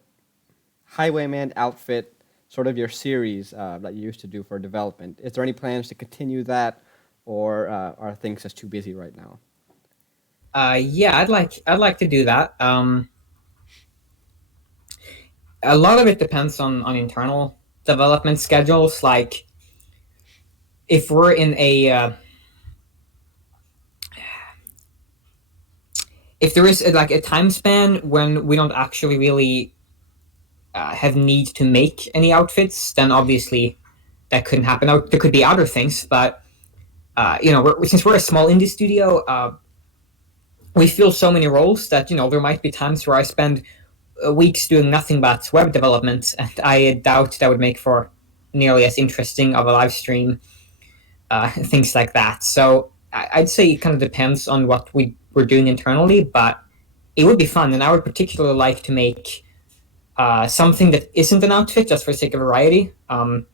Highwayman outfit, sort of your series that you used to do for development. Is there any plans to continue that, or are things just too busy right now? Yeah, I'd like to do that. A lot of it depends on internal development schedules. Like, if we're in a if there is like a time span when we don't actually really have need to make any outfits, then obviously that couldn't happen. Now, there could be other things, but since we're a small indie studio, we fill so many roles that there might be times where I spend weeks doing nothing but web development, and I doubt that would make for nearly as interesting of a live stream, things like that. So I'd say it kind of depends on what we're doing internally, but it would be fun, and I would particularly like to make something that isn't an outfit, just for the sake of variety, and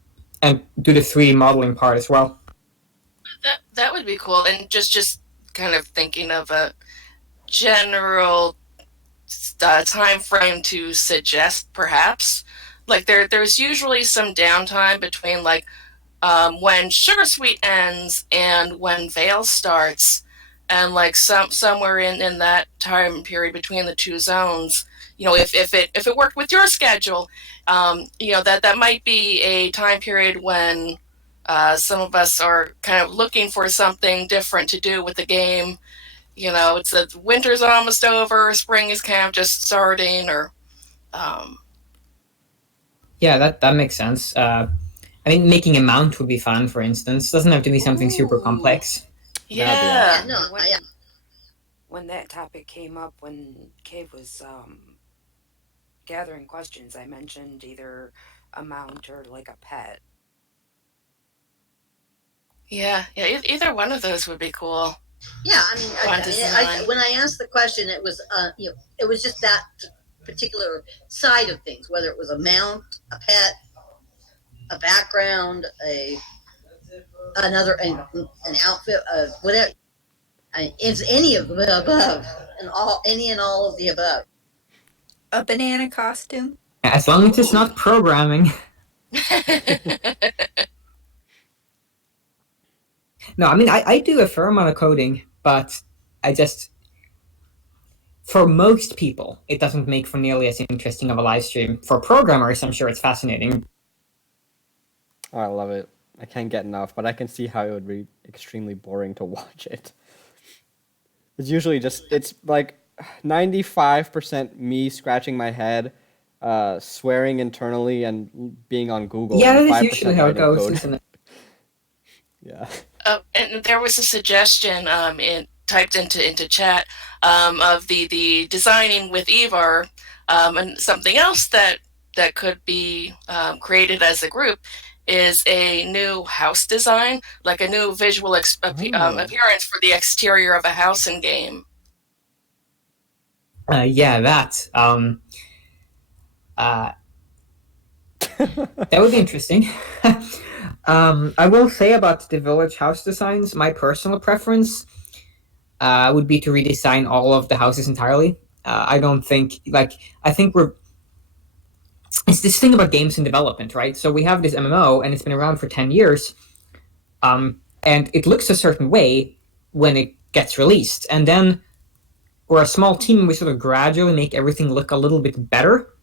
do the 3D modeling part as well. That would be cool. And just kind of thinking of a general time frame to suggest, perhaps. Like there's usually some downtime between like when Sugar Sweet ends and when Veil starts, and like somewhere in that time period between the two zones, if it worked with your schedule, that might be a time period when some of us are kind of looking for something different to do with the game. It's that winter's almost over, spring is kind of just starting, or Yeah, that makes sense. I think making a mount would be fun, for instance. Doesn't have to be something super complex. Yeah. No, When that topic came up, when Cave was gathering questions, I mentioned either a mount or like a pet. Yeah, either one of those would be cool. Yeah, when I asked the question, it was just that particular side of things, whether it was a mount, a pet, a background, an outfit, whatever. It's any of the above, and all of the above. A banana costume. As long as it's not programming. No, I mean, I do a fair amount of coding, but for most people, it doesn't make for nearly as interesting of a live stream. For programmers, I'm sure it's fascinating. Oh, I love it. I can't get enough, but I can see how it would be extremely boring to watch it. It's usually it's like 95% me scratching my head, swearing internally, and being on Google. Yeah, and that is usually how it goes, code. isn't it? Yeah. And there was a suggestion typed into chat of the designing with Ivar, and something else that could be created as a group is a new house design, like a new visual appearance for the exterior of a house in game. Yeah, that. That would be interesting. I will say about the village house designs, my personal preference would be to redesign all of the houses entirely. I don't think, I think it's this thing about games in development, right? So we have this MMO, and it's been around for 10 years, and it looks a certain way when it gets released, and then we're a small team. We sort of gradually make everything look a little bit better,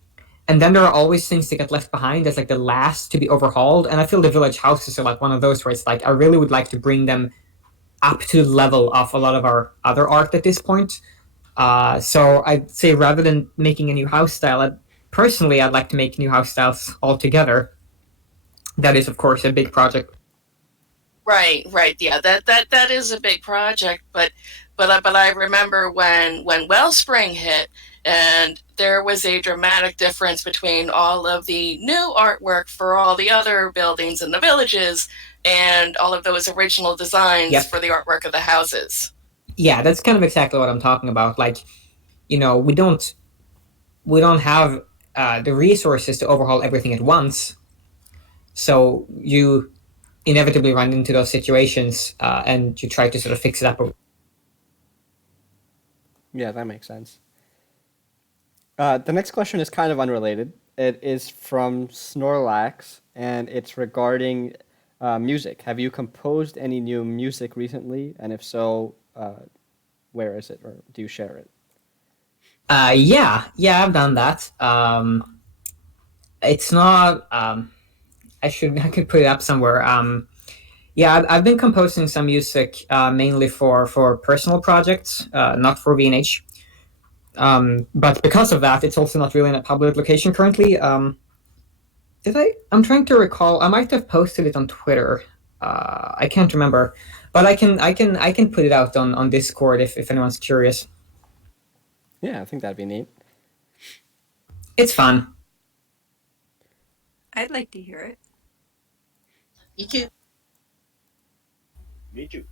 and then there are always things that get left behind as like the last to be overhauled. And I feel the village houses are like one of those where it's like I really would like to bring them up to the level of a lot of our other art at this point. So I'd say rather than making a new house style, personally I'd like to make new house styles altogether. That is, of course, a big project. Right. Yeah, that is a big project, but I remember when Wellspring hit, and there was a dramatic difference between all of the new artwork for all the other buildings in the villages and all of those original designs for the artwork of the houses. Yeah, that's kind of exactly what I'm talking about. Like, we don't have the resources to overhaul everything at once, so you inevitably run into those situations, and you try to sort of fix it up. Yeah, that makes sense. The next question is kind of unrelated. It is from Snorlax, and it's regarding music. Have you composed any new music recently? And if so, where is it, or do you share it? Yeah, I've done that. It's not. I could put it up somewhere. Yeah, I've been composing some music mainly for personal projects, not for VNH. But because of that, it's also not really in a public location currently. Did I? I'm trying to recall. I might have posted it on Twitter. I can't remember, but I can put it out on Discord if anyone's curious. Yeah, I think that'd be neat. It's fun. I'd like to hear it. Me too. Me too.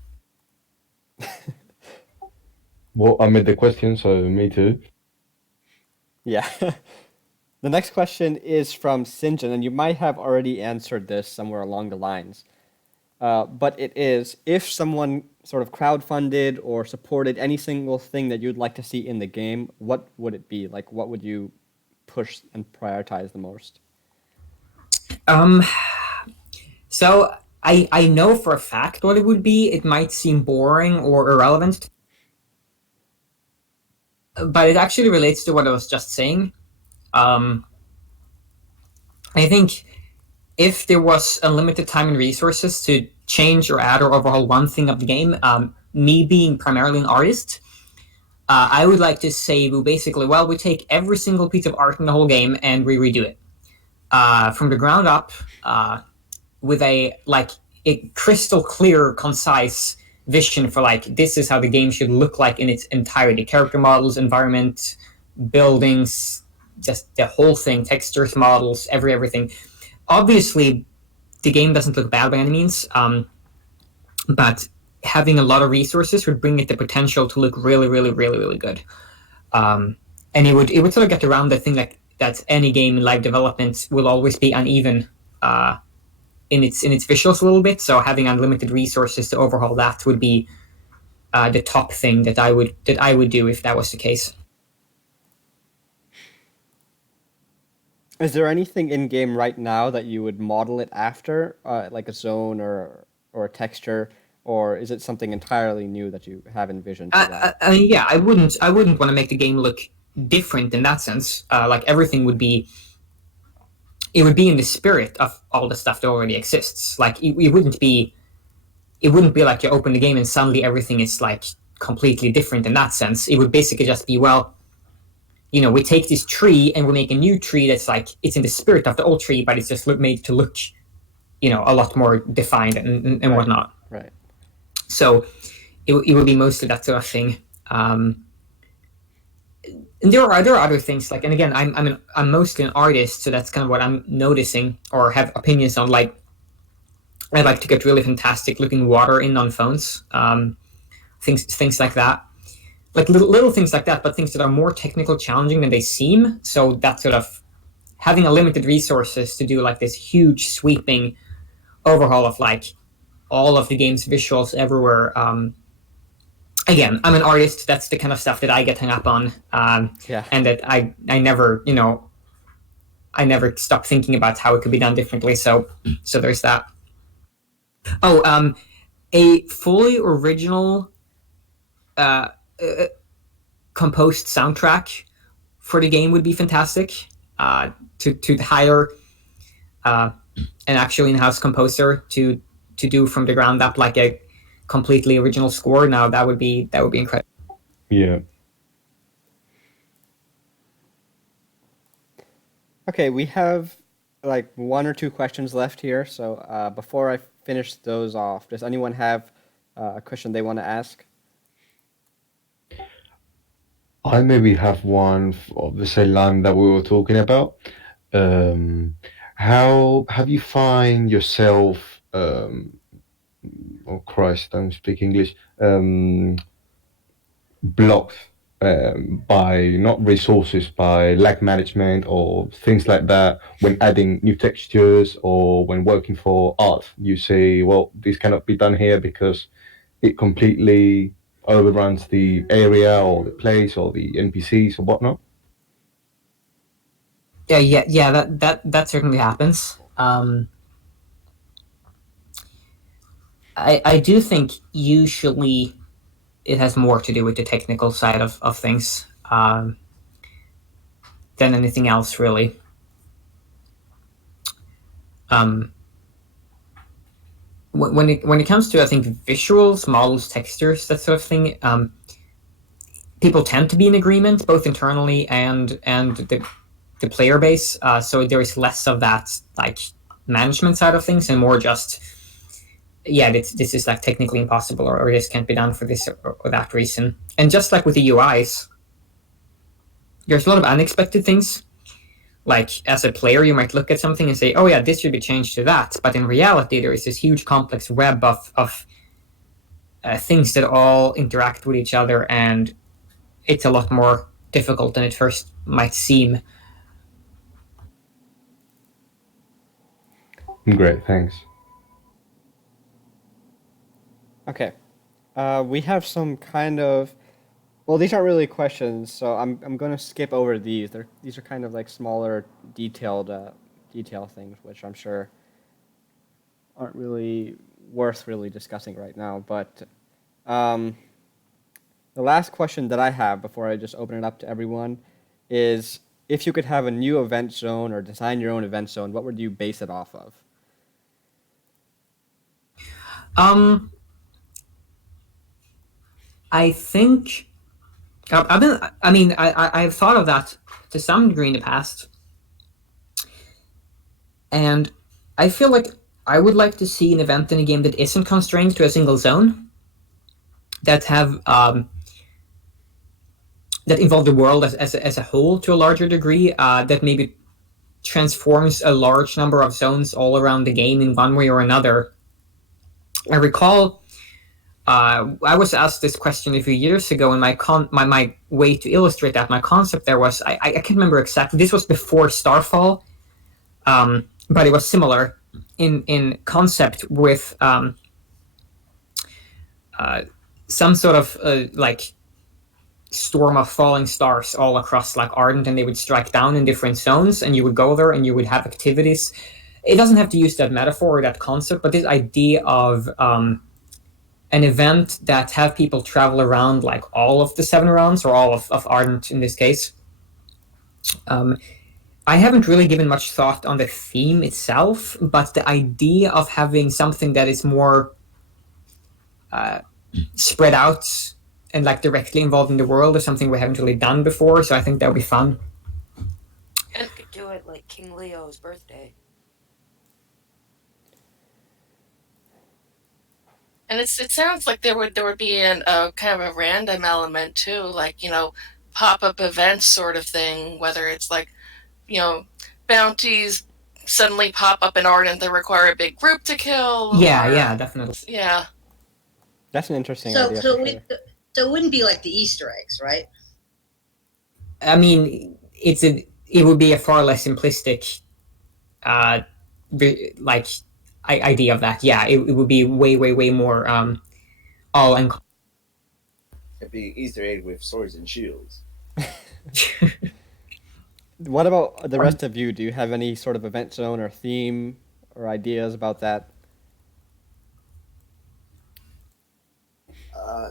Well, I made the question, so me too. Yeah. The next question is from Sinjin, and you might have already answered this somewhere along the lines. But it is, if someone sort of crowdfunded or supported any single thing that you'd like to see in the game, what would it be? Like, what would you push and prioritize the most? So I know for a fact what it would be. It might seem boring or irrelevant, but it actually relates to what I was just saying. I think if there was unlimited time and resources to change or add or overhaul one thing of the game, me being primarily an artist, I would like to say we basically, we take every single piece of art in the whole game and we redo it from the ground up, with a crystal clear, concise vision for this is how the game should look like in its entirety: character models, environment, buildings, just the whole thing, textures, models, everything. Obviously, the game doesn't look bad by any means, but having a lot of resources would bring it the potential to look really, really, really, really good. And it would sort of get around the thing that any game in live development will always be uneven in its visuals a little bit. So having unlimited resources to overhaul that would be the top thing that I would do if that was the case. Is there anything in game right now that you would model it after, like a zone or a texture, or is it something entirely new that you have envisioned? Yeah, I wouldn't want to make the game look different in that sense. Everything would be. It would be in the spirit of all the stuff that already exists. It wouldn't be like you open the game and suddenly everything is completely different in that sense. It would basically just be, we take this tree and we make a new tree that's it's in the spirit of the old tree, but it's just made to look, a lot more defined and right. whatnot. Right. So it would be mostly that sort of thing. And there are other things and again, I'm mostly an artist, so that's kind of what I'm noticing or have opinions on. I like to get really fantastic looking water on phones, things like that, little things like that, but things that are more technical, challenging than they seem. So that sort of having a limited resources to do this huge sweeping overhaul of all of the game's visuals everywhere. Again, I'm an artist. That's the kind of stuff that I get hung up on, yeah. And that I never, I never stopped thinking about how it could be done differently. So there's that. Oh, a fully original composed soundtrack for the game would be fantastic. To hire an actual in-house composer to do from the ground up like a completely original score. Now that would be incredible. Yeah. Okay, we have like 1 or 2 questions left here. So before I finish those off, does anyone have a question they want to ask? I maybe have one of the same line that we were talking about. How have you find yourself? Oh Christ, I don't speak English. Blocked by not resources, by lag management or things like that. When adding new textures or when working for art, you say, well, this cannot be done here because it completely overruns the area or the place or the NPCs or whatnot. Yeah. That certainly happens. I do think usually it has more to do with the technical side of things than anything else, really. When it comes to, I think, visuals, models, textures, that sort of thing, people tend to be in agreement both internally and the player base. So there is less of that like management side of things and more just, yeah, this is like technically impossible, or this can't be done for this or that reason. And just like with the UIs, there's a lot of unexpected things. Like as a player, you might look at something and say, "Oh yeah, this should be changed to that." But in reality, there is this huge complex web of things that all interact with each other, and it's a lot more difficult than it first might seem. Great, thanks. Okay. We have some kind of, well, these aren't really questions, so I'm going to skip over these. These are kind of like smaller, detailed detail things, which I'm sure aren't really worth really discussing right now. But the last question that I have before I just open it up to everyone is, if you could have a new event zone or design your own event zone, what would you base it off of? I think I've thought of that to some degree in the past, and I feel like I would like to see an event in a game that isn't constrained to a single zone, that have that involve the world as a whole to a larger degree, that maybe transforms a large number of zones all around the game in one way or another. I recall I was asked this question a few years ago, and my way to illustrate that, my concept there was, I can't remember exactly. This was before Starfall, but it was similar in concept with some sort of like storm of falling stars all across like Ardent, and they would strike down in different zones, and you would go there and you would have activities. It doesn't have to use that metaphor or that concept, but this idea of an event that have people travel around like all of the 7 rounds, or all of Ardent in this case. I haven't really given much thought on the theme itself, but the idea of having something that is more spread out and like directly involved in the world is something we haven't really done before, so I think that would be fun. And you could do it like King Leo's birthday. And it sounds like there would be a kind of a random element too, like, pop-up events sort of thing, whether it's like, bounties suddenly pop up in Ardent that require a big group to kill. Yeah, definitely. Yeah. That's an interesting So idea. so it wouldn't be like the Easter eggs, right? I mean, it would be a far less simplistic like idea of that. Yeah, it would be way more all and It'd be Easter egg with swords and shields. What about the rest of you? Do you have any sort of event zone or theme or ideas about that?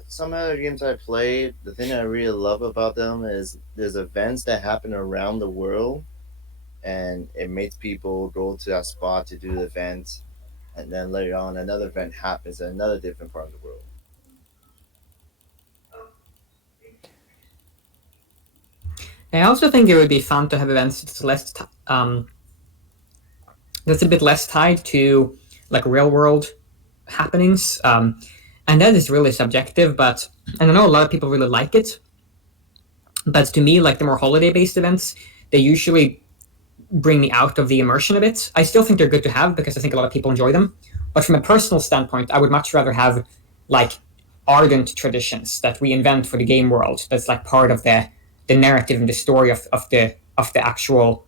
Some other games I played, the thing I really love about them is there's events that happen around the world, and it makes people go to that spot to do the event, and then later on another event happens in another different part of the world. I also think it would be fun to have events that's a bit less tied to like real world happenings. And that is really subjective, but and I know a lot of people really like it. But to me, like the more holiday based events, they usually bring me out of the immersion a bit. I still think they're good to have because I think a lot of people enjoy them. But from a personal standpoint, I would much rather have like ardent traditions that we invent for the game world. That's like part of the narrative and the story of the actual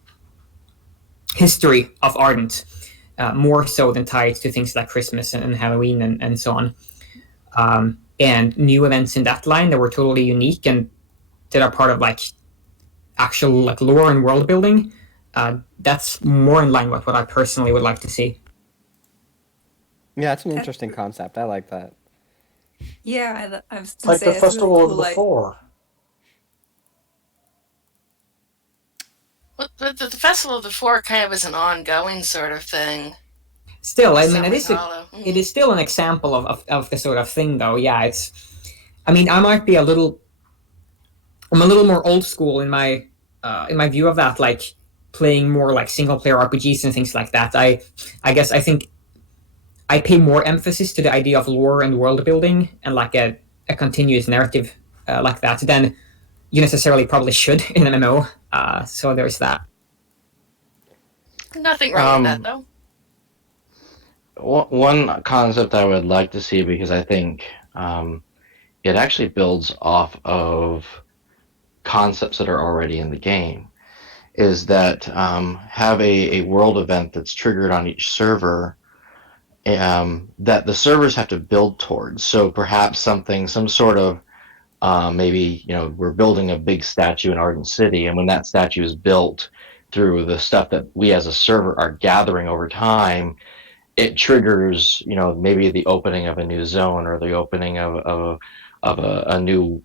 history of Ardent, more so than tied to things like Christmas and Halloween and so on. And new events in that line that were totally unique and that are part of like actual like lore and world building. That's more in line with what I personally would like to see. Yeah, it's an interesting concept. I like that. Yeah, I was It's gonna like say the that's really Festival cool. of the Four. Well, the Festival of the Four kind of is an ongoing sort of thing. Still, I mean, it is still an example of the sort of thing, though. Yeah, it's. I mean, I'm a little more old school in my view of that, like playing more like single player RPGs and things like that. I guess I think I pay more emphasis to the idea of lore and world building and like a continuous narrative like that than you necessarily probably should in an MMO. So there's that. Nothing wrong with that, though. One concept I would like to see, because I think it actually builds off of concepts that are already in the game, is that have a world event that's triggered on each server, that the servers have to build towards. So perhaps some sort of maybe, we're building a big statue in Arden City, and when that statue is built, through the stuff that we as a server are gathering over time, it triggers, maybe the opening of a new zone, or the opening of a new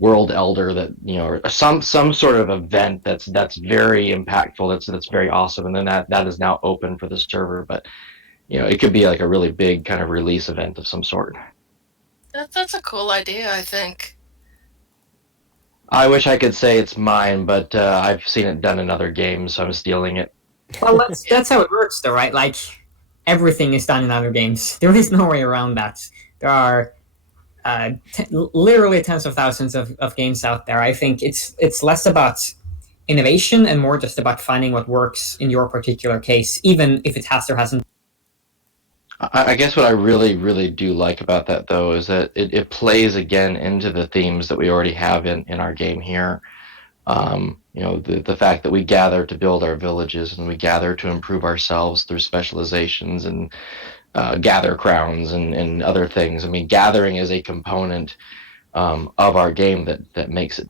world elder, that, or some sort of event that's very impactful, that's very awesome, and then that is now open for the server. But it could be like a really big kind of release event of some sort. That's a cool idea, I think. I wish I could say it's mine, but I've seen it done in other games, so I'm stealing it. Well, that's how it works, though, right? Like everything is done in other games. There is no way around that. There are literally tens of thousands of games out there. I think it's less about innovation and more just about finding what works in your particular case, even if it has or hasn't. I guess what I really, really do like about that, though, is that it plays again into the themes that we already have in our game here. The fact that we gather to build our villages, and we gather to improve ourselves through specializations, and gather crowns and other things. I mean, gathering is a component of our game that makes it.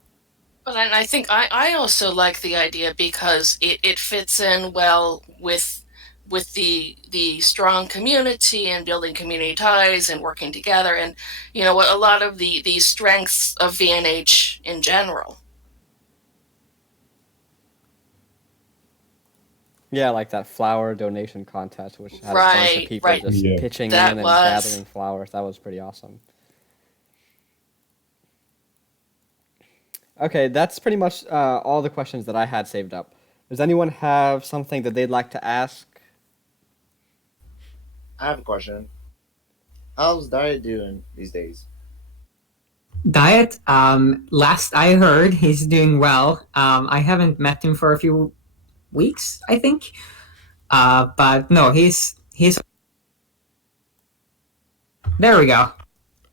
But I think I also like the idea because it fits in well with the strong community and building community ties and working together, and what a lot of the strengths of VNH in general. Yeah, like that flower donation contest, which had a bunch of people just pitching in and gathering flowers. That was pretty awesome. Okay, that's pretty much all the questions that I had saved up. Does anyone have something that they'd like to ask? I have a question. How's Diet doing these days? Diet, last I heard, he's doing well. I haven't met him for a few weeks, I think. But no, he's. There we go.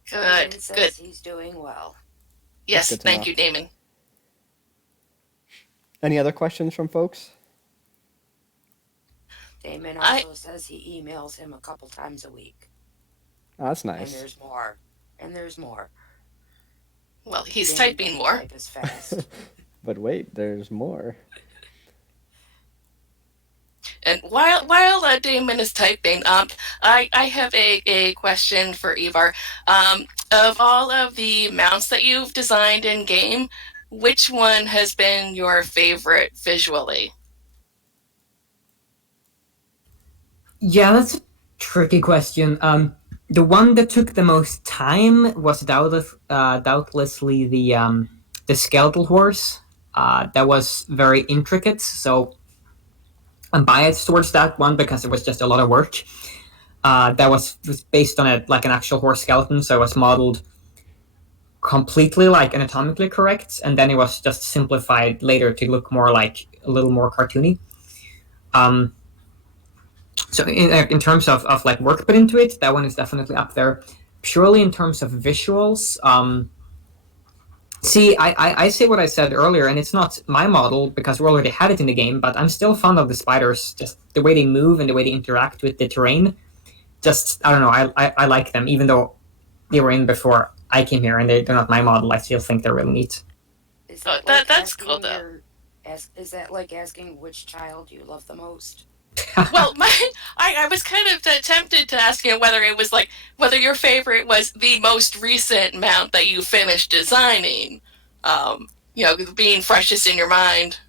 Good. Good. He's doing well. Yes, thank you, Damon. Any other questions from folks? Damon also says he emails him a couple times a week. Oh, that's nice. And there's more. And there's more. Well, he's typing more. Type is fast. But wait, there's more. And while Damon is typing, I have a question for Ivar. Of all of the mounts that you've designed in game, which one has been your favorite visually? Yeah, that's a tricky question. The one that took the most time was doubtlessly the skeletal horse. That was very intricate, so I'm biased towards that one because it was just a lot of work. That was based on an actual horse skeleton, so it was modeled completely like anatomically correct, and then it was just simplified later to look more like a little more cartoony. Um, so in terms of like work put into it, that one is definitely up there. Purely in terms of visuals, see, I say what I said earlier, and it's not my model because we already had it in the game, but I'm still fond of the spiders, just the way they move and the way they interact with the terrain. Just, I don't know, I like them, even though they were in before I came here and they're not my model. I still think they're really neat. Is Oh, that like that's asking cool though. is that like asking which child you love the most? Well, I was kind of tempted to ask you whether it was like whether your favorite was the most recent mount that you finished designing. Being freshest in your mind.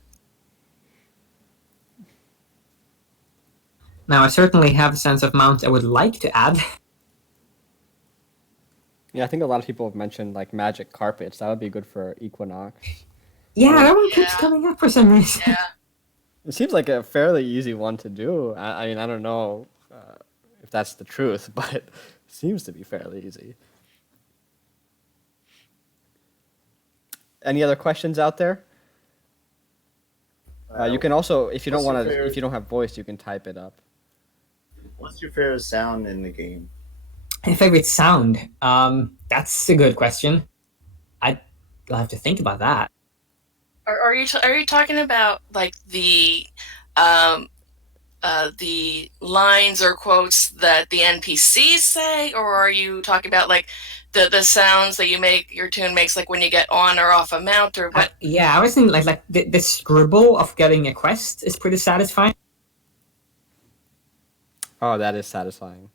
Now, I certainly have a sense of mounts I would like to add. Yeah, I think a lot of people have mentioned like magic carpets. That would be good for Equinox. Yeah, that one keeps coming up for some reason. Yeah. It seems like a fairly easy one to do. I mean, I don't know if that's the truth, but it seems to be fairly easy. Any other questions out there? You can also, if you don't want to, if you don't have voice, you can type it up. What's your favorite sound in the game? My favorite sound? That's a good question. I'll have to think about that. Are you talking about like the lines or quotes that the NPCs say, or are you talking about like the sounds that your tune makes, like when you get on or off a mount, or what? Yeah, I was thinking like the scribble of getting a quest is pretty satisfying. Oh, that is satisfying.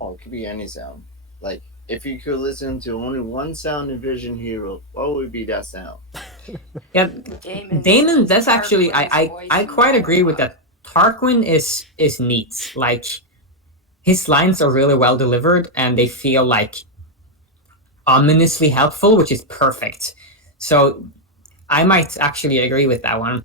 Oh, it could be any sound. Like, if you could listen to only one sound in Vision Hero, what would be that sound? Yeah, Damon. That's actually I quite agree with that. Tarquin is neat. Like his lines are really well delivered, and they feel like ominously helpful, which is perfect. So I might actually agree with that one.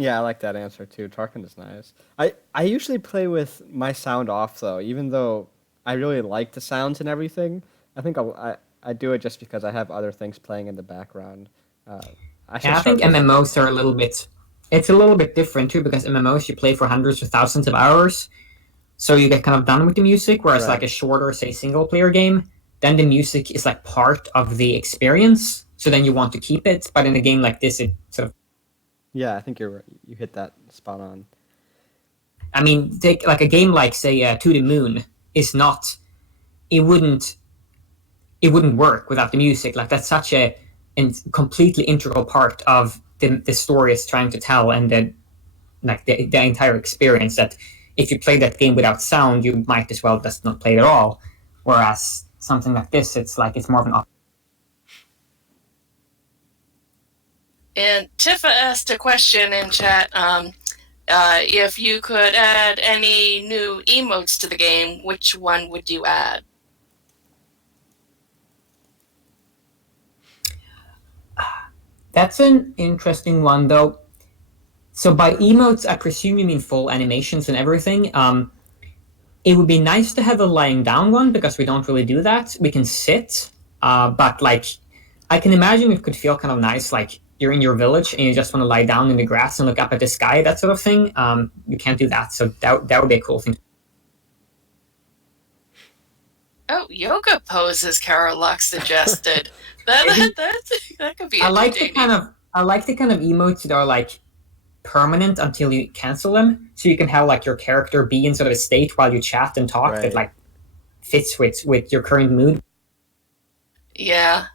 Yeah, I like that answer too. Tarkin is nice. I usually play with my sound off though, even though I really like the sounds and everything. I think I do it just because I have other things playing in the background. I think MMOs are a little bit. It's a little bit different too because MMOs you play for hundreds or thousands of hours, so you get kind of done with the music. Whereas like a shorter, say, single player game, then the music is like part of the experience. So then you want to keep it, but in a game like this, it sort of. Yeah, I think you hit that spot on. I mean, take like a game like say To the Moon is not. It wouldn't work without the music. Like that's such a completely integral part of the story it's trying to tell and the entire experience, that if you play that game without sound, you might as well just not play it at all. Whereas something like this, it's more of an. And Tifa asked a question in chat. If you could add any new emotes to the game, which one would you add? That's an interesting one, though. So by emotes, I presume you mean full animations and everything. It would be nice to have a lying down one because we don't really do that. We can sit, but like I can imagine it could feel kind of nice, like you're in your village and you just want to lie down in the grass and look up at the sky, that sort of thing. You can't do that, so that would be a cool thing. Oh, yoga poses, Carol Lux suggested. that could be. I like the kind of emotes that are like permanent until you cancel them, so you can have like your character be in sort of a state while you chat and talk that like fits with your current mood. Yeah,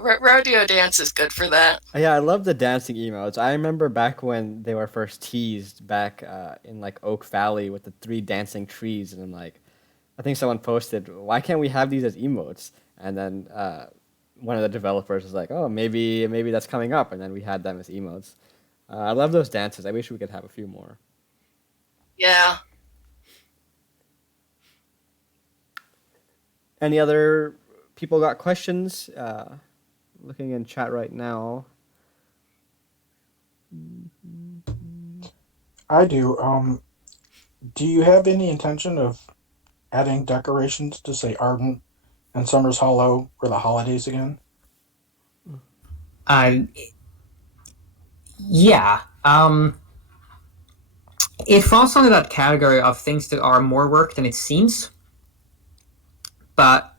rodeo dance is good for that. Yeah, I love the dancing emotes. I remember back when they were first teased back in like Oak Valley with the 3 dancing trees, and I'm like, I think someone posted, why can't we have these as emotes? And then one of the developers was like, oh, maybe that's coming up, and then we had them as emotes. I love those dances. I wish we could have a few more. Yeah. Any other people got questions? Looking in chat right now. I do. Do you have any intention of adding decorations to say Ardent and Summer's Hollow or the holidays again? Yeah. It falls under that category of things that are more work than it seems, but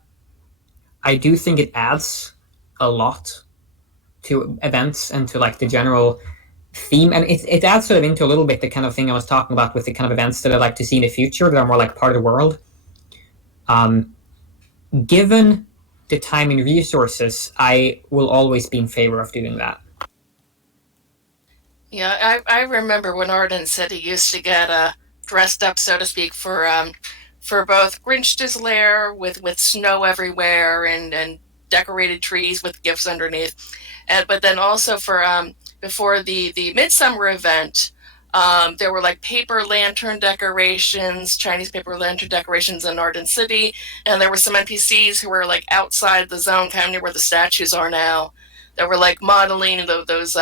I do think it adds a lot to events and to like the general theme, and it adds sort of into a little bit the kind of thing I was talking about with the kind of events that I like to see in the future that are more like part of the world. Given the time and resources, I will always be in favor of doing that. Yeah, I remember when Arden said he used to get dressed up, so to speak, for both Grinch's Lair with snow everywhere and decorated trees with gifts underneath, but then also for before the Midsummer event, there were like paper lantern decorations, Chinese paper lantern decorations in Arden City, and there were some NPCs who were like outside the zone, kind of near where the statues are now, that were like modeling those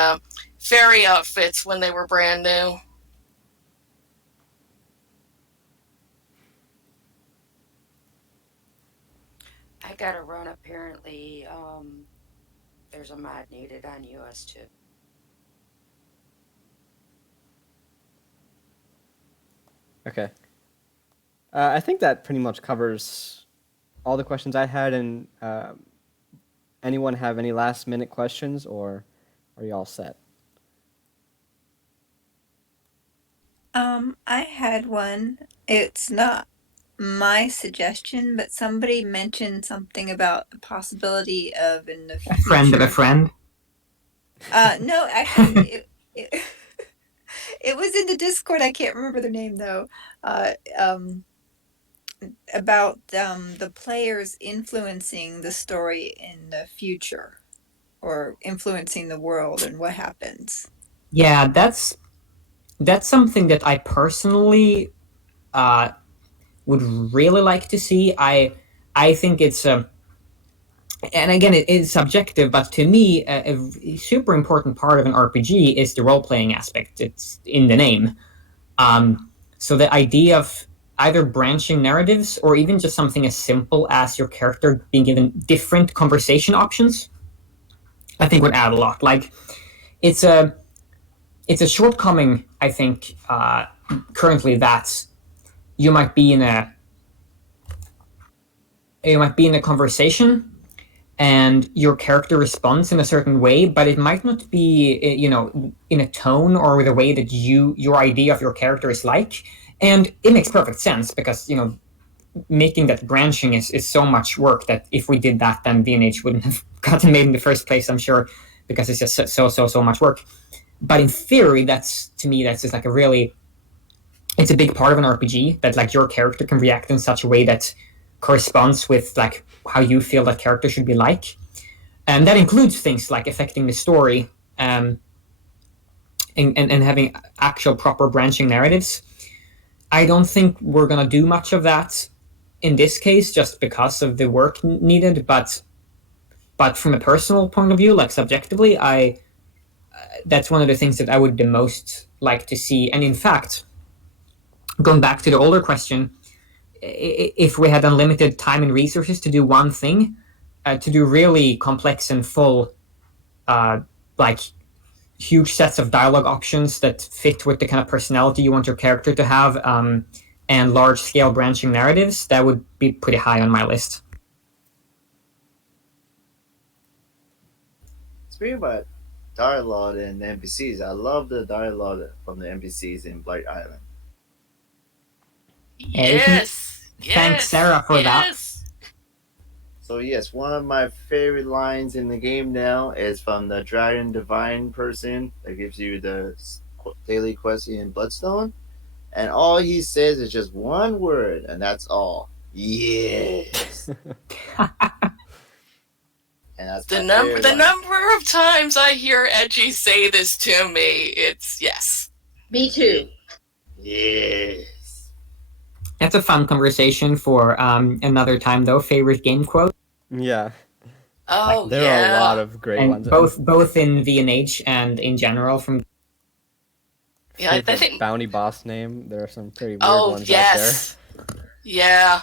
fairy outfits when they were brand new. I gotta run. Apparently, there's a mod needed on US2. Okay. I think that pretty much covers all the questions I had. And anyone have any last minute questions, or are you all set? I had one. It's not my suggestion, but somebody mentioned something about the possibility of in the future. Friend of a friend? No, actually, it was in the Discord. I can't remember their name though. About the players influencing the story in the future, or influencing the world and what happens. Yeah, that's something that I personally would really like to see. I think it's and again, it is subjective, but to me, a super important part of an RPG is the role playing aspect. It's in the name. So the idea of either branching narratives or even just something as simple as your character being given different conversation options, I think would add a lot. Like it's a shortcoming, I think, currently, that you might be in a conversation and your character responds in a certain way, but it might not be, in a tone or with a way that your idea of your character is like. And it makes perfect sense because, making that branching is so much work that if we did that, then V&H wouldn't have gotten made in the first place, I'm sure, because it's just so much work. But in theory, that's just like it's a big part of an RPG that like your character can react in such a way that corresponds with like how you feel that character should be like, and that includes things like affecting the story, and having actual proper branching narratives. I don't think we're gonna do much of that in this case, just because of the work needed. But from a personal point of view, like subjectively, that's one of the things that I would the most like to see. And in fact, going back to the older question, if we had unlimited time and resources to do one thing, to do really complex and full, like huge sets of dialogue options that fit with the kind of personality you want your character to have, and large scale branching narratives, that would be pretty high on my list. Speaking about dialogue and NPCs, I love the dialogue from the NPCs in Blight Island. Yes. Thanks, Sarah, for that. So yes, one of my favorite lines in the game now is from the Dragon Divine person that gives you the daily quest in Bloodstone, and all he says is just one word, and that's all. Yes. And that's The my favorite line. number of times I hear Edgy say this to me, it's yes. Me too. Yes. That's a fun conversation for another time, though. Favorite game quote, Yeah. Oh, There yeah. are a lot of great and ones. both in V&H and in general from. Yeah, I Favorite think. bounty boss name. There are some pretty weird Oh, ones yes. out there. Yeah.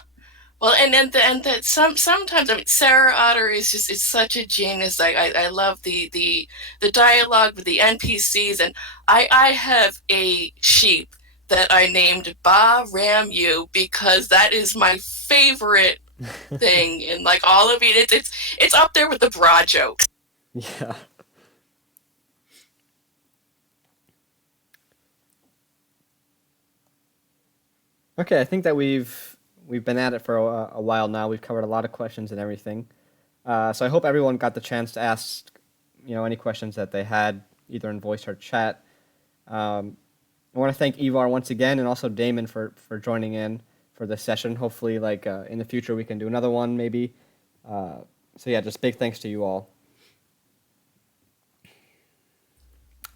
Well, and that sometimes, I mean, Sarah Otter is such a genius. I love the dialogue with the NPCs, and I have a sheep that I named Ba Ram You because that is my favorite thing in like all of it. It's up there with the bra jokes. Yeah. Okay, I think that we've been at it for a while now. We've covered a lot of questions and everything. So I hope everyone got the chance to ask, any questions that they had, either in voice or chat. I want to thank Ivar once again, and also Damon for joining in for this session. Hopefully, in the future, we can do another one, maybe. So yeah, just big thanks to you all.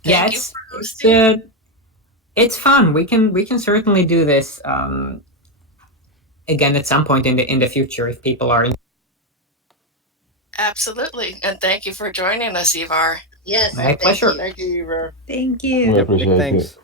Thank you for hosting. It's fun. We can certainly do this again at some point in the future if people are. Absolutely, and thank you for joining us, Ivar. Yes. My pleasure. Thank you, Ivar. Thank We you. Big appreciate thanks. it.